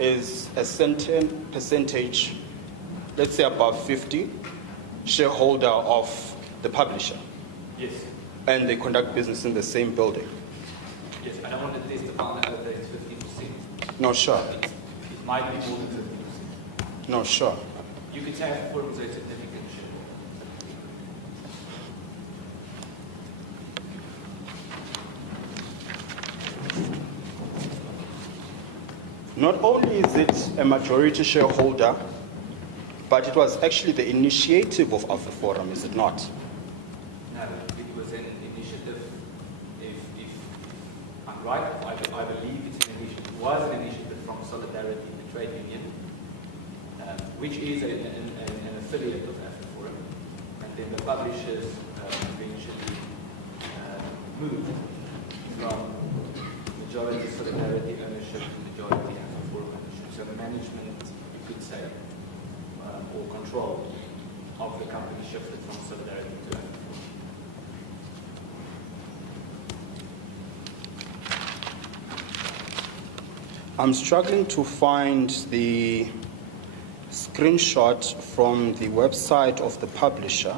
is a certain percentage, let's say above 50, shareholder of the publisher. Yes. And they conduct business in the same building. Yes. I don't want to testify on that whether it's 50%. No, sure. It might be more than 50%. No, sure. You could say Afriforum is a significant shareholder. Not only is it a majority shareholder, but it was actually the initiative of Afriforum, is it not? No, it was an initiative. If I'm right, I believe it's an initiative. It was an initiative from Solidarity, the trade union, which is an affiliate of Afriforum, and then the publishers eventually moved from majority Solidarity ownership to majority Afriforum ownership. So management, you could say, or control of the company shifted from Solidarity to Afriforum. I'm struggling to find the screenshot from the website of the publisher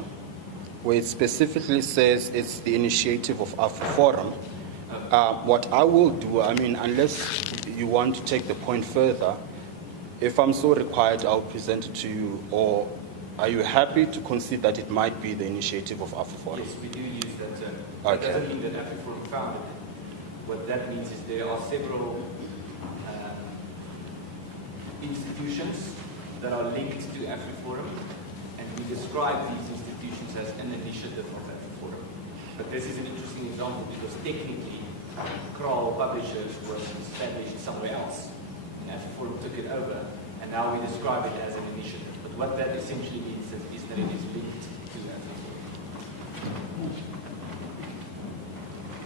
where it specifically says it's the initiative of Afriforum. What I will do, I mean, unless you want to take the point further, if I'm so required, I'll present it to you, or are you happy to concede that it might be the initiative of Afriforum? Yes, we do use that term. Okay. It doesn't mean that Afriforum founded it. What that means is there are several institutions that are linked to Afriforum, and we describe these institutions as an initiative of Afriforum. But this is an interesting example because technically, Kroll Publishers was established somewhere else. And Afriforum took it over, and now we describe it as an initiative. But what that essentially means is that it is linked to Afriforum.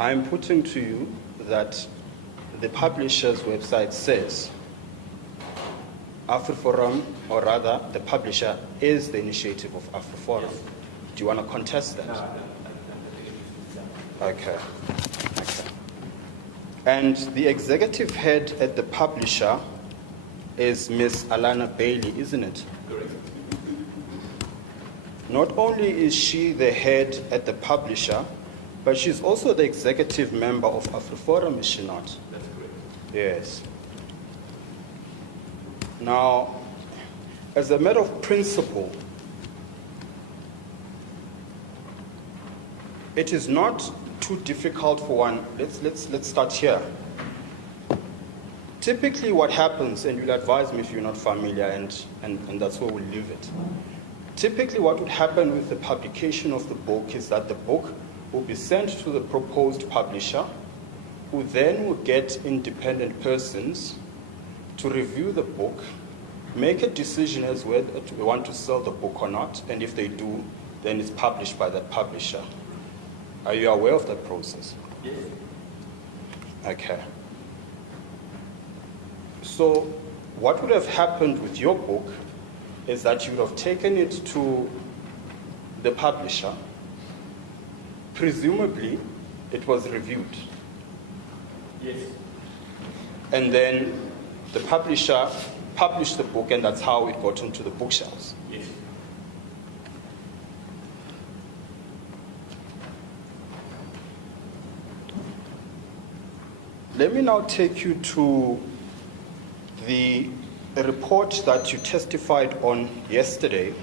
I'm putting to you that the publisher's website says Afriforum, or rather the publisher, is the initiative of Afriforum. Yes. Do you want to contest that? No, I don't think it is. Okay. And the executive head at the publisher is Miss Alana Bailey, isn't it? Correct. Not only is she the head at the publisher, but she's also the executive member of Afriforum, is she not? That's correct. Yes. Now, as a matter of principle, it is not too difficult for one. Let's start here. Typically what happens, and you'll advise me if you're not familiar, and that's where we'll leave it. Typically what would happen with the publication of the book is that the book will be sent to the proposed publisher, who then will get independent persons to review the book, make a decision as whether they want to sell the book or not, and if they do, then it's published by that publisher. Are you aware of that process? Yes. Okay. So what would have happened with your book is that you would have taken it to the publisher. Presumably, it was reviewed. Yes. And then the publisher published the book, and that's how it got into the bookshelves. Yes. Let me now take you to the report that you testified on yesterday,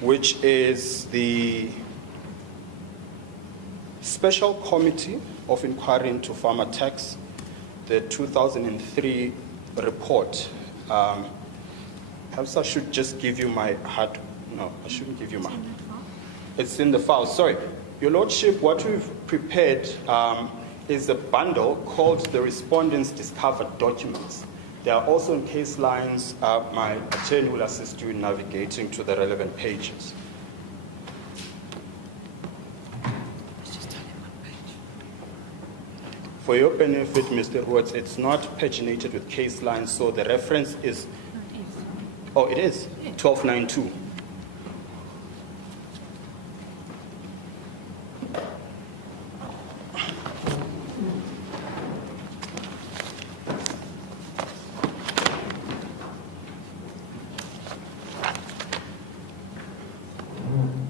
which is the Special Committee of Inquiry into Farmer Tax, the 2003 report. Perhaps I should just give you my hard. No, I shouldn't give you my. It's in the file. Sorry, Your Lordship. What we've prepared is a bundle called the Respondents Discovered Documents. They are also in case lines. My attorney will assist you in navigating to the relevant pages. For your benefit, Mr. Rhodes, it's not paginated with case lines, so the reference is... Oh, it is? 1292.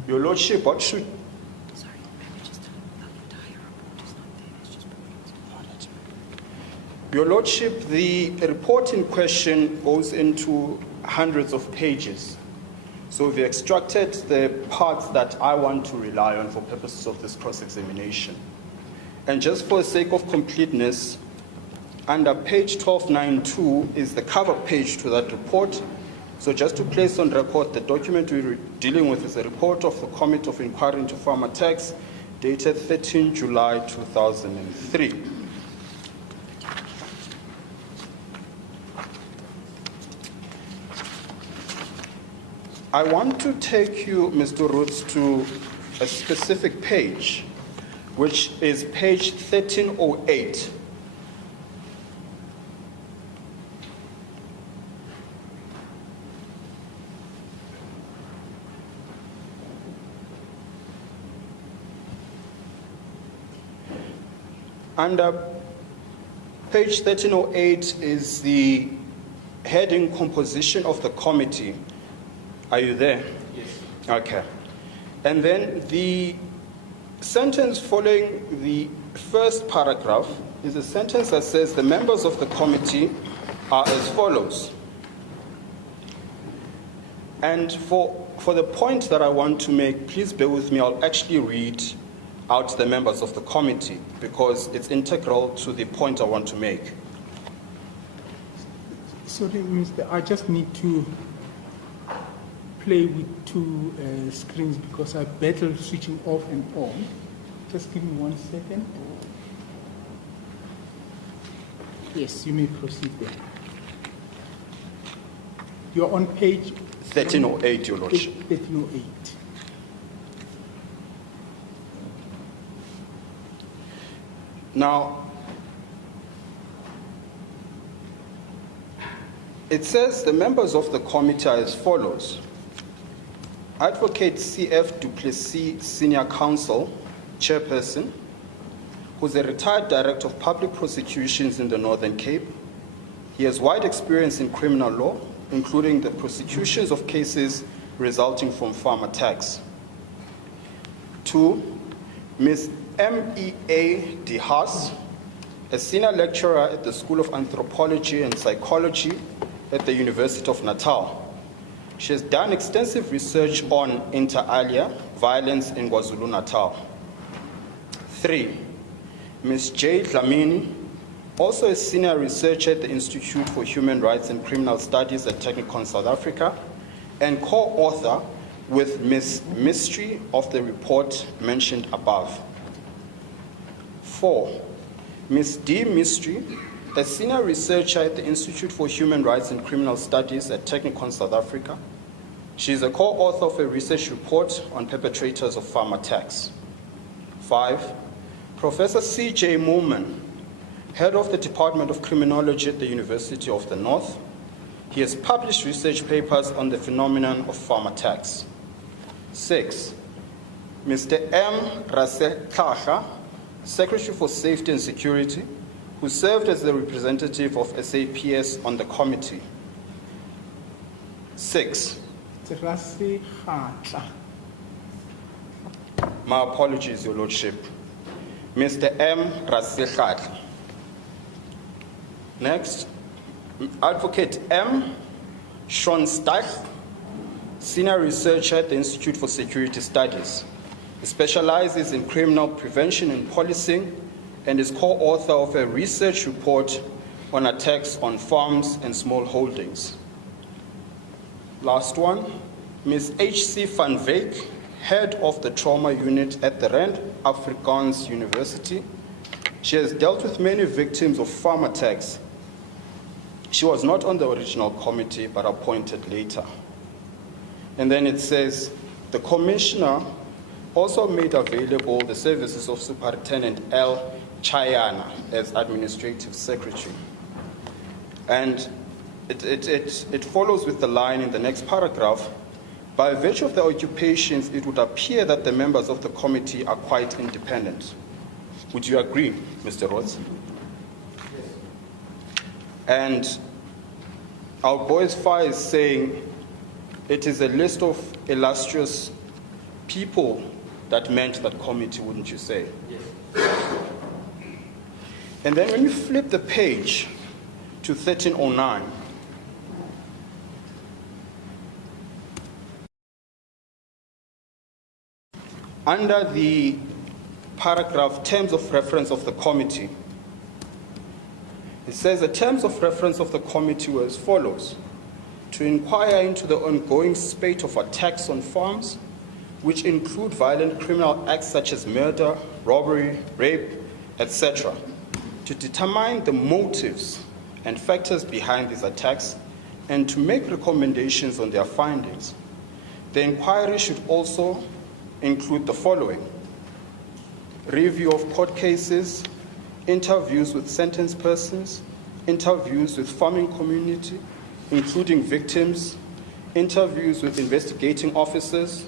Your Lordship, what should... Your Lordship, the report in question goes into hundreds of pages. So we've extracted the parts that I want to rely on for purposes of this cross-examination. And just for the sake of completeness, under page 1292 is the cover page to that report. So just to place on record, the document we're dealing with is a report of the Committee of Inquiry into Farmer Tax, dated 13 July 2003. I want to take you, Mr. Roots, to a specific page, which is page 1308. Under page 1308 is the heading composition of the committee. Are you there? Yes. Okay. And then the sentence following the first paragraph is a sentence that says the members of the committee are as follows. And for the point that I want to make, please bear with me, I'll actually read out the members of the committee because it's integral to the point I want to make. Sorry, Mr. I just need to play with two screens because I battle switching off and on. Just give me 1 second. Yes, you may proceed there. You're on page 1308, Your Lordship. 1308. Now, it says the members of the committee are as follows. Advocate C.F. Duplessis, Senior Counsel, Chairperson, who's a retired Director of Public Prosecutions in the Northern Cape. He has wide experience in criminal law, including the prosecutions of cases resulting from farm attacks. 2, Ms. M.E.A. De Haas, a Senior Lecturer at the School of Anthropology and Psychology at the University of Natal. She has done extensive research on inter alia violence in KwaZulu-Natal. 3, Ms. J. Dlamini, also a senior researcher at the Institute for Human Rights and Criminal Studies at Technikon South Africa, and co-author with Ms. Mystery of the report mentioned above. 4, Ms. D. Mystery, a senior researcher at the Institute for Human Rights and Criminal Studies at Technikon South Africa. She is a co-author of a research report on perpetrators of farm attacks. 5, Professor C.J. Moorman, head of the Department of Criminology at the University of the North. He has published research papers on the phenomenon of farm attacks. 6, Mr. M. Rasel Tlhaga, Secretary for Safety and Security, who served as the representative of SAPS on the committee. 6, my apologies, Your Lordship, Mr. M. Rasel. Next, Advocate M. Schonstach, Senior Researcher at the Institute for Security Studies. He specializes in criminal prevention and policing and is co-author of a research report on attacks on farms and small holdings. Last one, Ms. H.C. van Wyk, head of the trauma unit at the Rand Afrikaans University. She has dealt with many victims of farm attacks. She was not on the original committee, but appointed later. And then it says, the commissioner also made available the services of Superintendent L. Chayana as administrative secretary. And it follows with the line in the next paragraph, by virtue of their occupations, it would appear that the members of the committee are quite independent. Would you agree, Mr. Rhodes? And our boys fire is saying it is a list of illustrious people that meant that committee, wouldn't you say? Yes. And then when you flip the page to 1309, under the paragraph terms of reference of the committee, it says the terms of reference of the committee were as follows: to inquire into the ongoing spate of attacks on farms, which include violent criminal acts such as murder, robbery, rape, etc., to determine the motives and factors behind these attacks, and to make recommendations on their findings. The inquiry should also include the following: review of court cases, interviews with sentenced persons, interviews with farming community, including victims, interviews with investigating officers,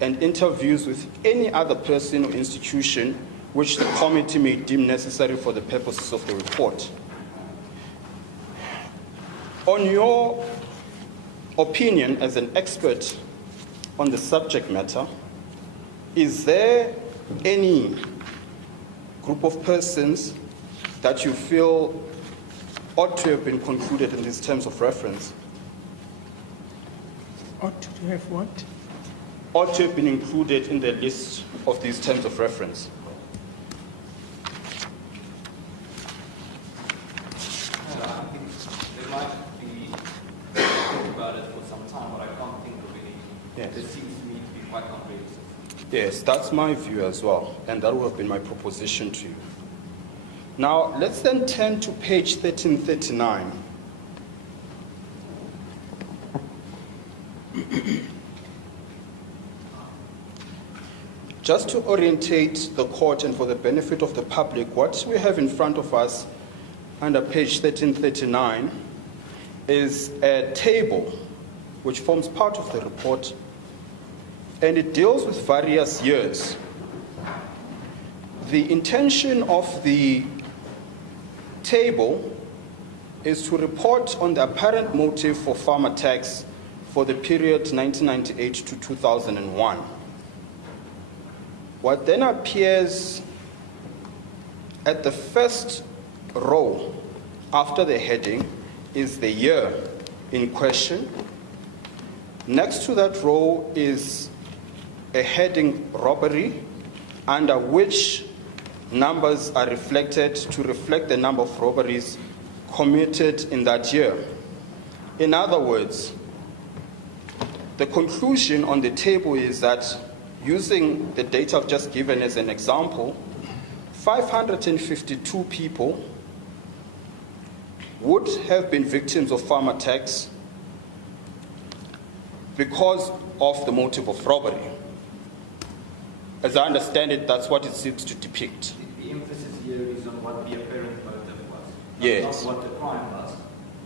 and interviews with any other person or institution which the committee may deem necessary for the purposes of the report. On your opinion as an expert on the subject matter, is there any group of persons that you feel ought to have been concluded in these terms of reference? Ought to have what? Ought to have been included in the list of these terms of reference? I think there might be think about it for some time, but I can't think of any. Yes. It seems to me to be quite comprehensive. Yes, that's my view as well, and that would have been my proposition to you. Now, let's then turn to page 1339. Just to orientate the court and for the benefit of the public, what we have in front of us under page 1339 is a table which forms part of the report, and it deals with various years. The intention of the table is to report on the apparent motive for farmer tax for the period 1998 to 2001. What then appears at the first row after the heading is the year in question. Next to that row is a heading robbery, under which numbers are reflected to reflect the number of robberies committed in that year. In other words, the conclusion on the table is that, using the data I've just given as an example, 552 people would have been victims of farmer tax because of the motive of robbery. As I understand it, that's what it seems to depict. The emphasis here is on what the apparent motive was. Yes. Not what the crime was,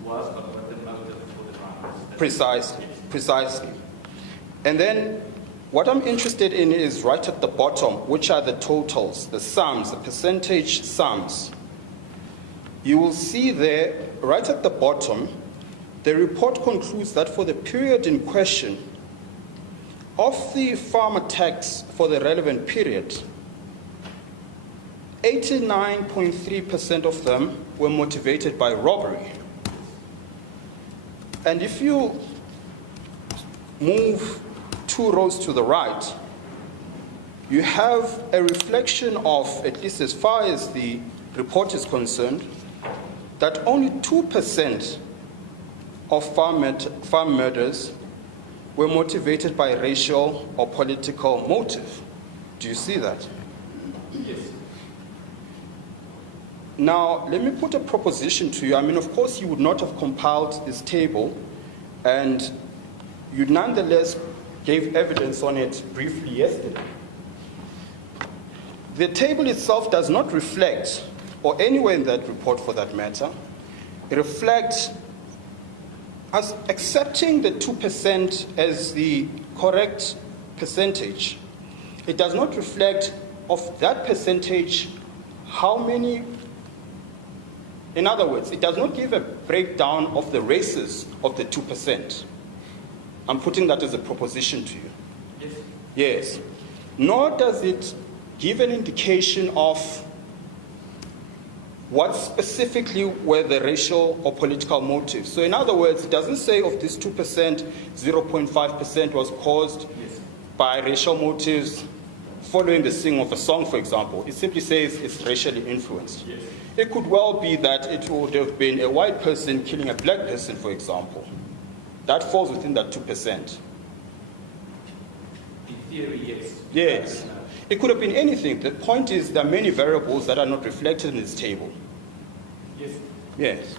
but what the motive for the crime was. Precisely, Yes. precisely. And then what I'm interested in is right at the bottom, which are the totals, the sums, the percentage sums. You will see there, right at the bottom, the report concludes that for the period in question, of the farmer tax for the relevant period, 89.3% of them were motivated by robbery. And if you move 2 rows to the right, you have a reflection of, at least as far as the report is concerned, that only 2% of farm murders were motivated by racial or political motive. Do you see that? Yes. Now, let me put a proposition to you. I mean, of course, you would not have compiled this table, and you nonetheless gave evidence on it briefly yesterday. The table itself does not reflect, or anywhere in that report for that matter, it reflects as accepting the 2% as the correct percentage. It does not reflect of that percentage how many. In other words, it does not give a breakdown of the races of the 2%. I'm putting that as a proposition to you. Yes. Yes. Nor does it give an indication of what specifically were the racial or political motives. So in other words, it doesn't say of this 2%, 0.5% was caused by racial motives following the singing of a song, for example. It simply says it's racially influenced. Yes. It could well be that it would have been a white person killing a black person, for example. That falls within that 2%. In theory, yes. Yes. It could have been anything. The point is there are many variables that are not reflected in this table. Yes. Yes.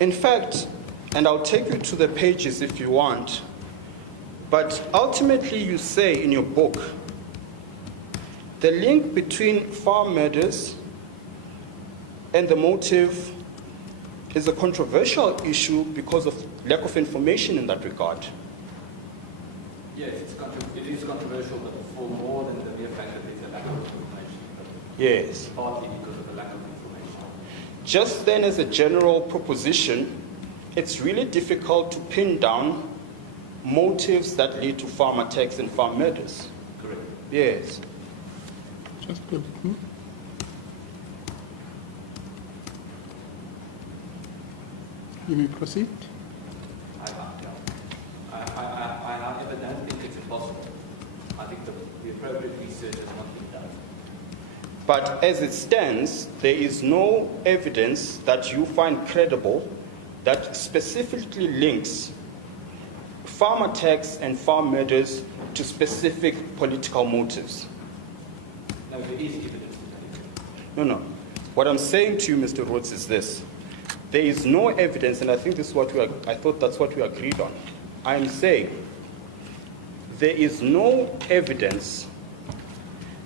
In fact, and I'll take you to the pages if you want, but ultimately you say in your book, the link between farm murders and the motive is a controversial issue because of lack of information in that regard. Yes, it is controversial, but for more than the mere fact that there's a lack of information. Yes. Partly because of the lack of information. Just then, as a general proposition, it's really difficult to pin down motives that lead to farm attacks and farm murders. Correct. Yes. Just a bit. You may proceed. appropriate research has not been done. But as it stands, there is no evidence that you find credible that specifically links farm attacks and farm murders to specific political motives. No, there is evidence to that effect. No. What I'm saying to you, Mr. Rhodes, is this. There is no evidence, and I think this is what I thought that's what we agreed on. I am saying there is no evidence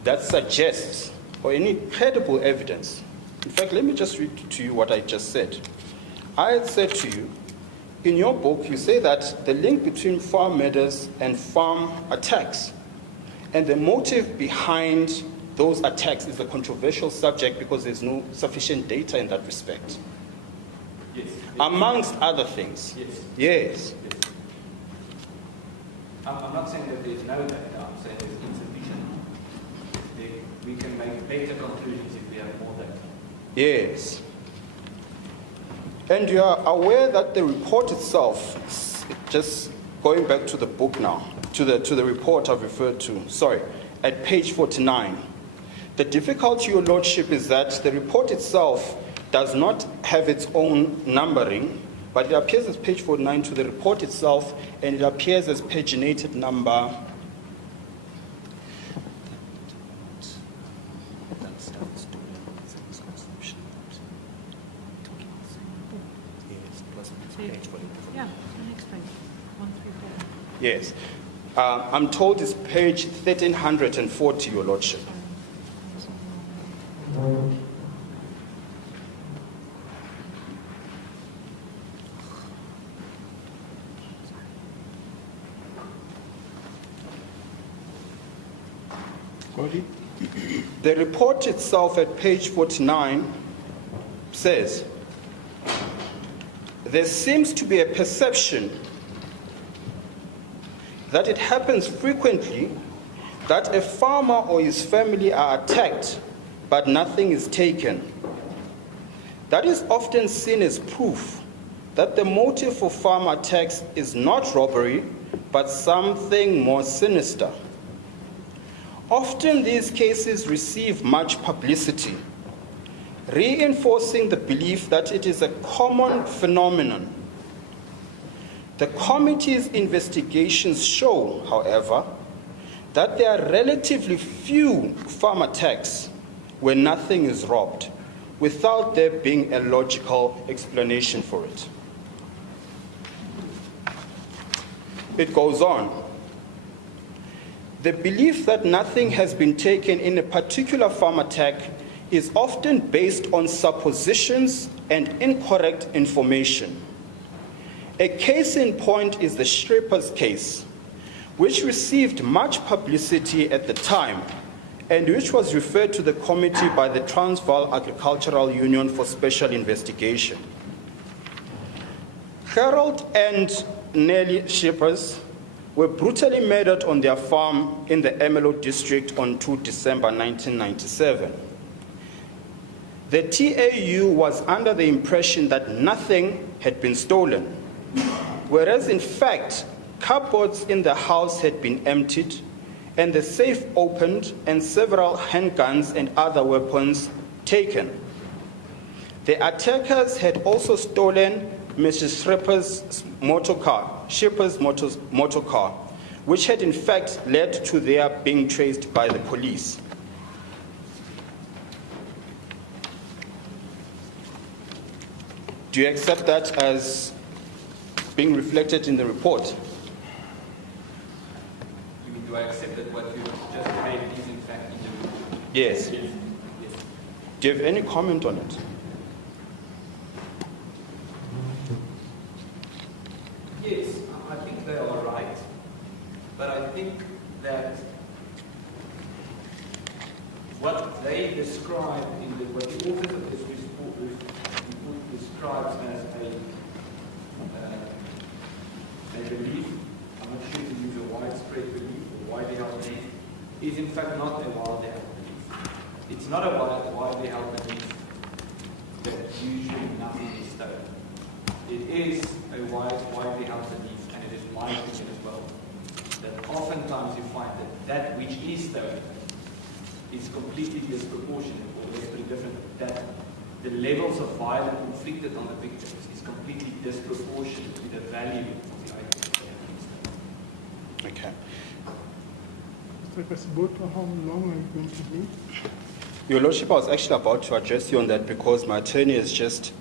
that suggests, or any credible evidence. In fact, let me just read to you what I just said. I had said to you, in your book, you say that the link between farm murders and farm attacks and the motive behind those attacks is a controversial subject because there's no sufficient data in that respect. Yes. Amongst other things. Yes. I'm not saying that there's no data, I'm saying there's insufficient. We can make better conclusions if we have more data. Yes. And you are aware that the report itself, just going back to the book now, to the report I've referred to, at page 49, the difficulty, Your Lordship, is that the report itself does not have its own numbering, but it appears as page 49 to the report itself, and it appears as paginated number. Yeah, the next page, 134. Yes. I'm told it's page 1340, Your Lordship. Sorry? The report itself at page 49 says, there seems to be a perception that it happens frequently that a farmer or his family are attacked, but nothing is taken. That is often seen as proof that the motive for farm attacks is not robbery, but something more sinister. Often these cases receive much publicity, reinforcing the belief that it is a common phenomenon. The committee's investigations show, however, that there are relatively few farm attacks where nothing is robbed, without there being a logical explanation for it. It goes on. The belief that nothing has been taken in a particular farm attack is often based on suppositions and incorrect information. A case in point is the Schrippers case, which received much publicity at the time and which was referred to the committee by the Transvaal Agricultural Union for special investigation. Harold and Nellie Schrippers were brutally murdered on their farm in the Ermelo district on 2 December 1997. The TAU was under the impression that nothing had been stolen, whereas in fact, cupboards in the house had been emptied and the safe opened and several handguns and other weapons taken. The attackers had also stolen Mrs. Schrippers' motor car, which had in fact led to their being traced by the police. Do you accept that as being reflected in the report? You mean, do I accept that what you just read is in fact in the report? Yes. Yes. Do you have any comment on it? Yes, I think they are right, but I think that what they describe what the authors of this report describes as a belief, I'm not sure to use a widespread belief or widely held belief, is in fact not a widely held belief. It's not a widely held belief that usually nothing is stolen. It is a widely held belief, and it is my opinion as well, that oftentimes you find that that which is stolen is completely disproportionate, or let's put it different, that the levels of violence inflicted on the victims is completely disproportionate to the value of the items that have been stolen. Okay. Mr. Kasiboto, how long are you going to be? Your Lordship, I was actually about to address you on that because my attorney has just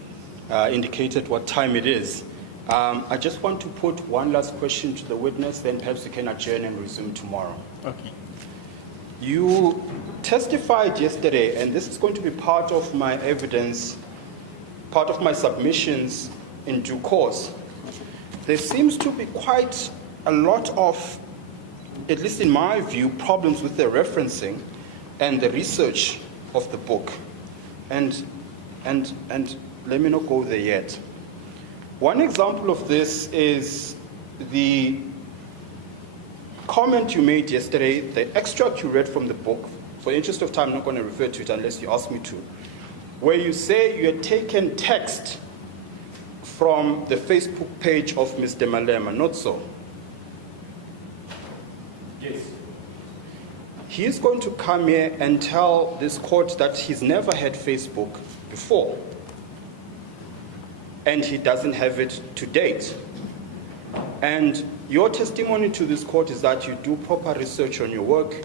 indicated what time it is. I just want to put one last question to the witness, then perhaps we can adjourn and resume tomorrow. Okay. You testified yesterday, and this is going to be part of my evidence, part of my submissions in due course. There seems to be quite a lot of, at least in my view, problems with the referencing and the research of the book. And let me not go there yet. One example of this is the comment you made yesterday, the extract you read from the book. For the interest of time, I'm not going to refer to it unless you ask me to, where you say you had taken text from the Facebook page of Mr. Malema, not so? Yes. He is going to come here and tell this court that he's never had Facebook before, and he doesn't have it to date. And your testimony to this court is that you do proper research on your work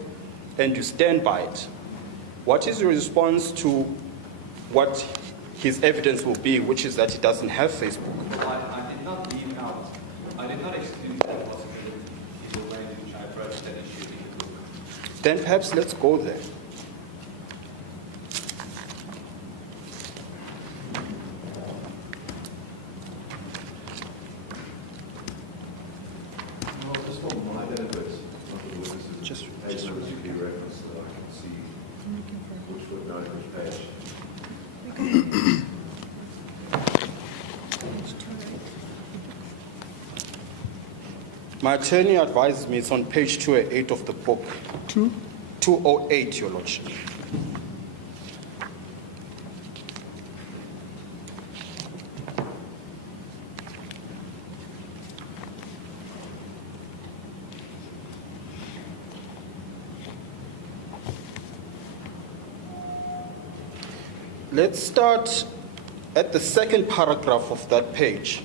and you stand by it. What is your response to what his evidence will be, which is that he doesn't have Facebook? I did not leave out, I did not exclude that possibility in the way in which I approached that issue in the book. Then perhaps let's go there. Well, just for my benefit, not the witnesses, Just page numbers you can reference so that I can see which footnote, which page. My attorney advises me it's on page 208 of the book. 208, Your Lordship. Let's start at the second paragraph of that page.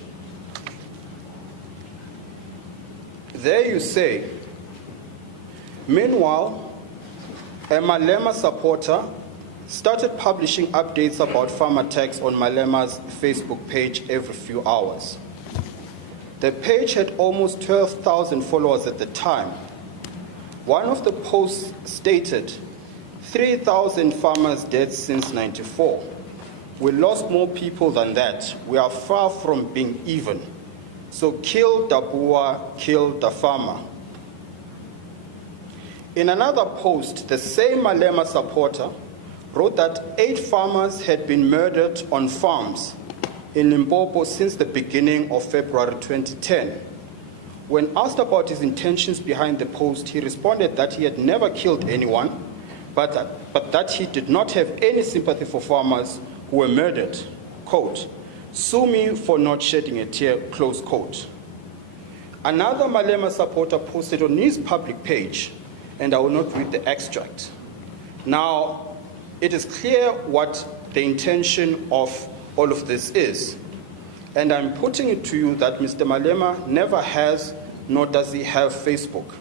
There you say, meanwhile, a Malema supporter started publishing updates about farm attacks on Malema's Facebook page every few hours. The page had almost 12,000 followers at the time. One of the posts stated, 3,000 farmers dead since '94. We lost more people than that. We are far from being even. So kill the Boer, kill the farmer. In another post, the same Malema supporter wrote that 8 farmers had been murdered on farms in Limpopo since the beginning of February 2010. When asked about his intentions behind the post, he responded that he had never killed anyone, but that he did not have any sympathy for farmers who were murdered. Quote, "Sue me for not shedding a tear," close quote. Another Malema supporter posted on his public page, and I will not read the extract. Now, it is clear what the intention of all of this is, and I'm putting it to you that Mr. Malema never has, nor does he have Facebook.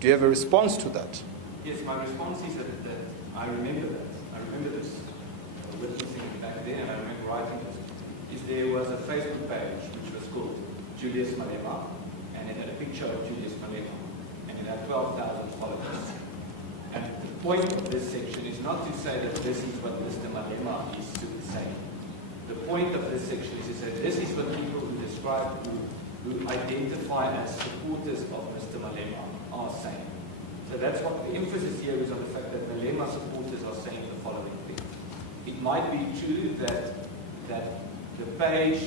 Do you have a response to that? Yes, my response is that I remember that. I remember this witnessing it back then, and I remember writing this. Is there was a Facebook page which was called Julius Malema, and it had a picture of Julius Malema, and it had 12,000 followers. And the point of this section is not to say that this is what Mr. Malema is to say. The point of this section is to say this is what people who describe, who identify as supporters of Mr. Malema are saying. So that's what the emphasis here is on the fact that Malema supporters are saying the following thing. It might be true that the page,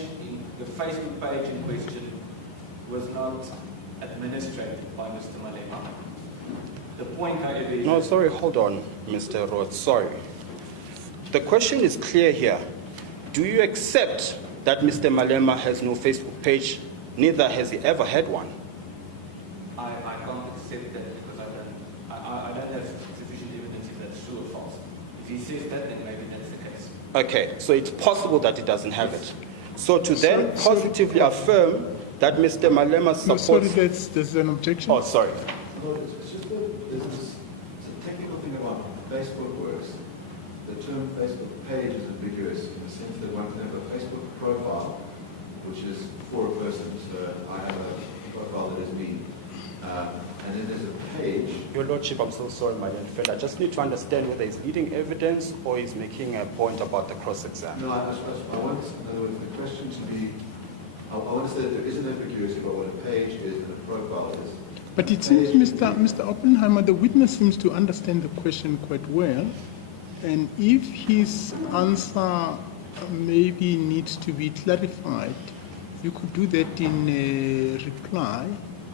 the Facebook page in question was not administrated by Mr. Malema. The point, however, is... No, sorry, hold on, Mr. Roth, sorry. The question is clear here. Do you accept that Mr. Malema has no Facebook page, neither has he ever had one? I can't accept that because I don't true or false. If he says that, then maybe that's the case. Okay, so it's possible that he doesn't have it. So to then positively affirm that Mr. Malema supports... sorry, there's an objection. Oh, sorry. No, it's just it's a technical thing about Facebook works. The term Facebook page is ambiguous in the sense that one can have a Facebook profile, which is for a person. So I have a profile that is me. And then there's a page. Your Lordship, I'm so sorry, my dear friend. I just need to understand whether he's leading evidence or he's making a point about the cross-exam. No, I want the question to be, I want to say that there is an ambiguity about what a page is and a profile is. But it seems, Mr. Oppenheimer, the witness seems to understand the question quite well. And if his answer maybe needs to be clarified, you could do that in a reply.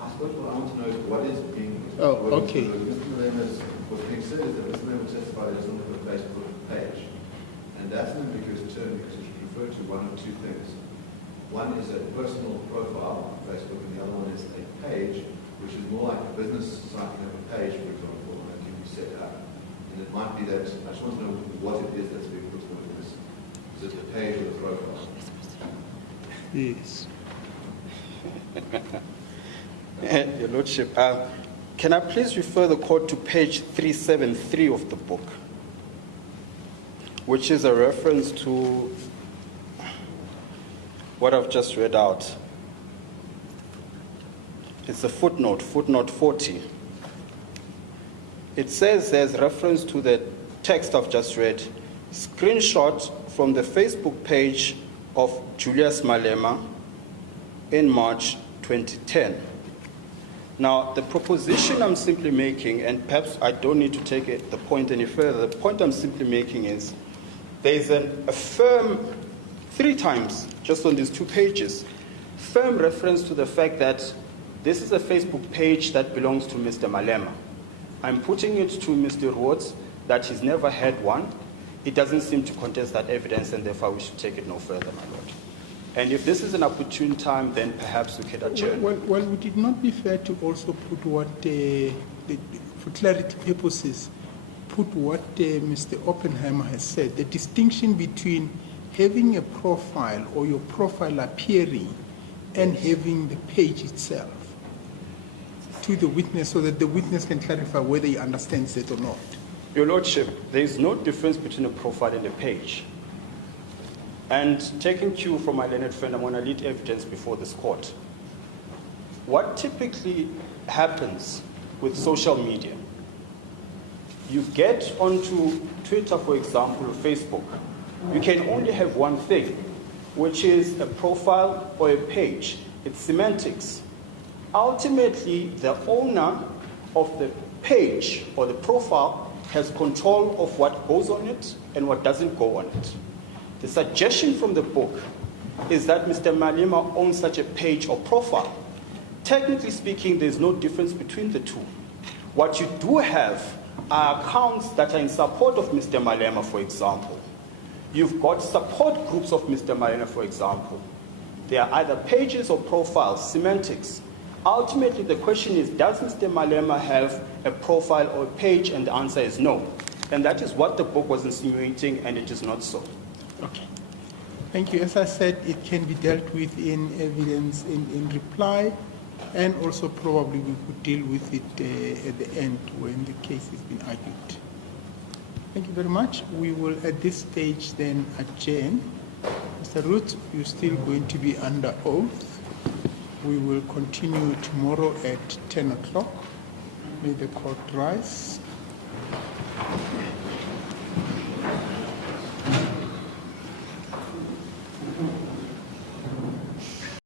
I suppose what I want to know is what is being... okay. What's being said is that Mr. Malema testified as on a Facebook page. And that's an ambiguous term because it should refer to one of two things. One is a personal profile on Facebook, and the other one is a page, which is more like a business site than a page, for example, that can be set up. And it might be that, I just want to know what it is that's being put forward in this. Is it the page or the profile? Yes. Your Lordship, can I please refer the court to page 373 of the book, which is a reference to what I've just read out. It's a footnote 40. It says there's reference to the text I've just read, screenshot from the Facebook page of Julius Malema in March 2010. Now, the proposition I'm simply making, and perhaps I don't need to take the point any further, the point I'm simply making is there's a firm, 3 times, just on these 2 pages, firm reference to the fact that this is a Facebook page that belongs to Mr. Malema. I'm putting it to Mr. Rhodes that he's never had one. He doesn't seem to contest that evidence, and therefore we should take it no further, my lord. And if this is an opportune time, then perhaps we could adjourn. Well, would it not be fair to also put what, for clarity purposes, put what Mr. Oppenheimer has said, the distinction between having a profile or your profile appearing and having the page itself to the witness so that the witness can clarify whether he understands it or not? Your Lordship, there is no difference between a profile and a page. And taking cue from my learned friend, I'm going to lead evidence before this court. What typically happens with social media, you get onto Twitter, for example, or Facebook, you can only have one thing, which is a profile or a page. It's semantics. Ultimately, the owner of the page or the profile has control of what goes on it and what doesn't go on it. The suggestion from the book is that Mr. Malema owns such a page or profile. Technically speaking, there's no difference between the two. What you do have are accounts that are in support of Mr. Malema, for example. You've got support groups of Mr. Malema, for example. They are either pages or profiles, semantics. Ultimately, the question is, does Mr. Malema have a profile or a page? And the answer is no. And that is what the book was insinuating, and it is not so. Okay. Thank you. As I said, it can be dealt with in evidence in reply, and also probably we could deal with it at the end when the case has been argued. Thank you very much. We will at this stage then adjourn. Mr. Root, you're still going to be under oath. We will continue tomorrow at 10 o'clock. May the court rise.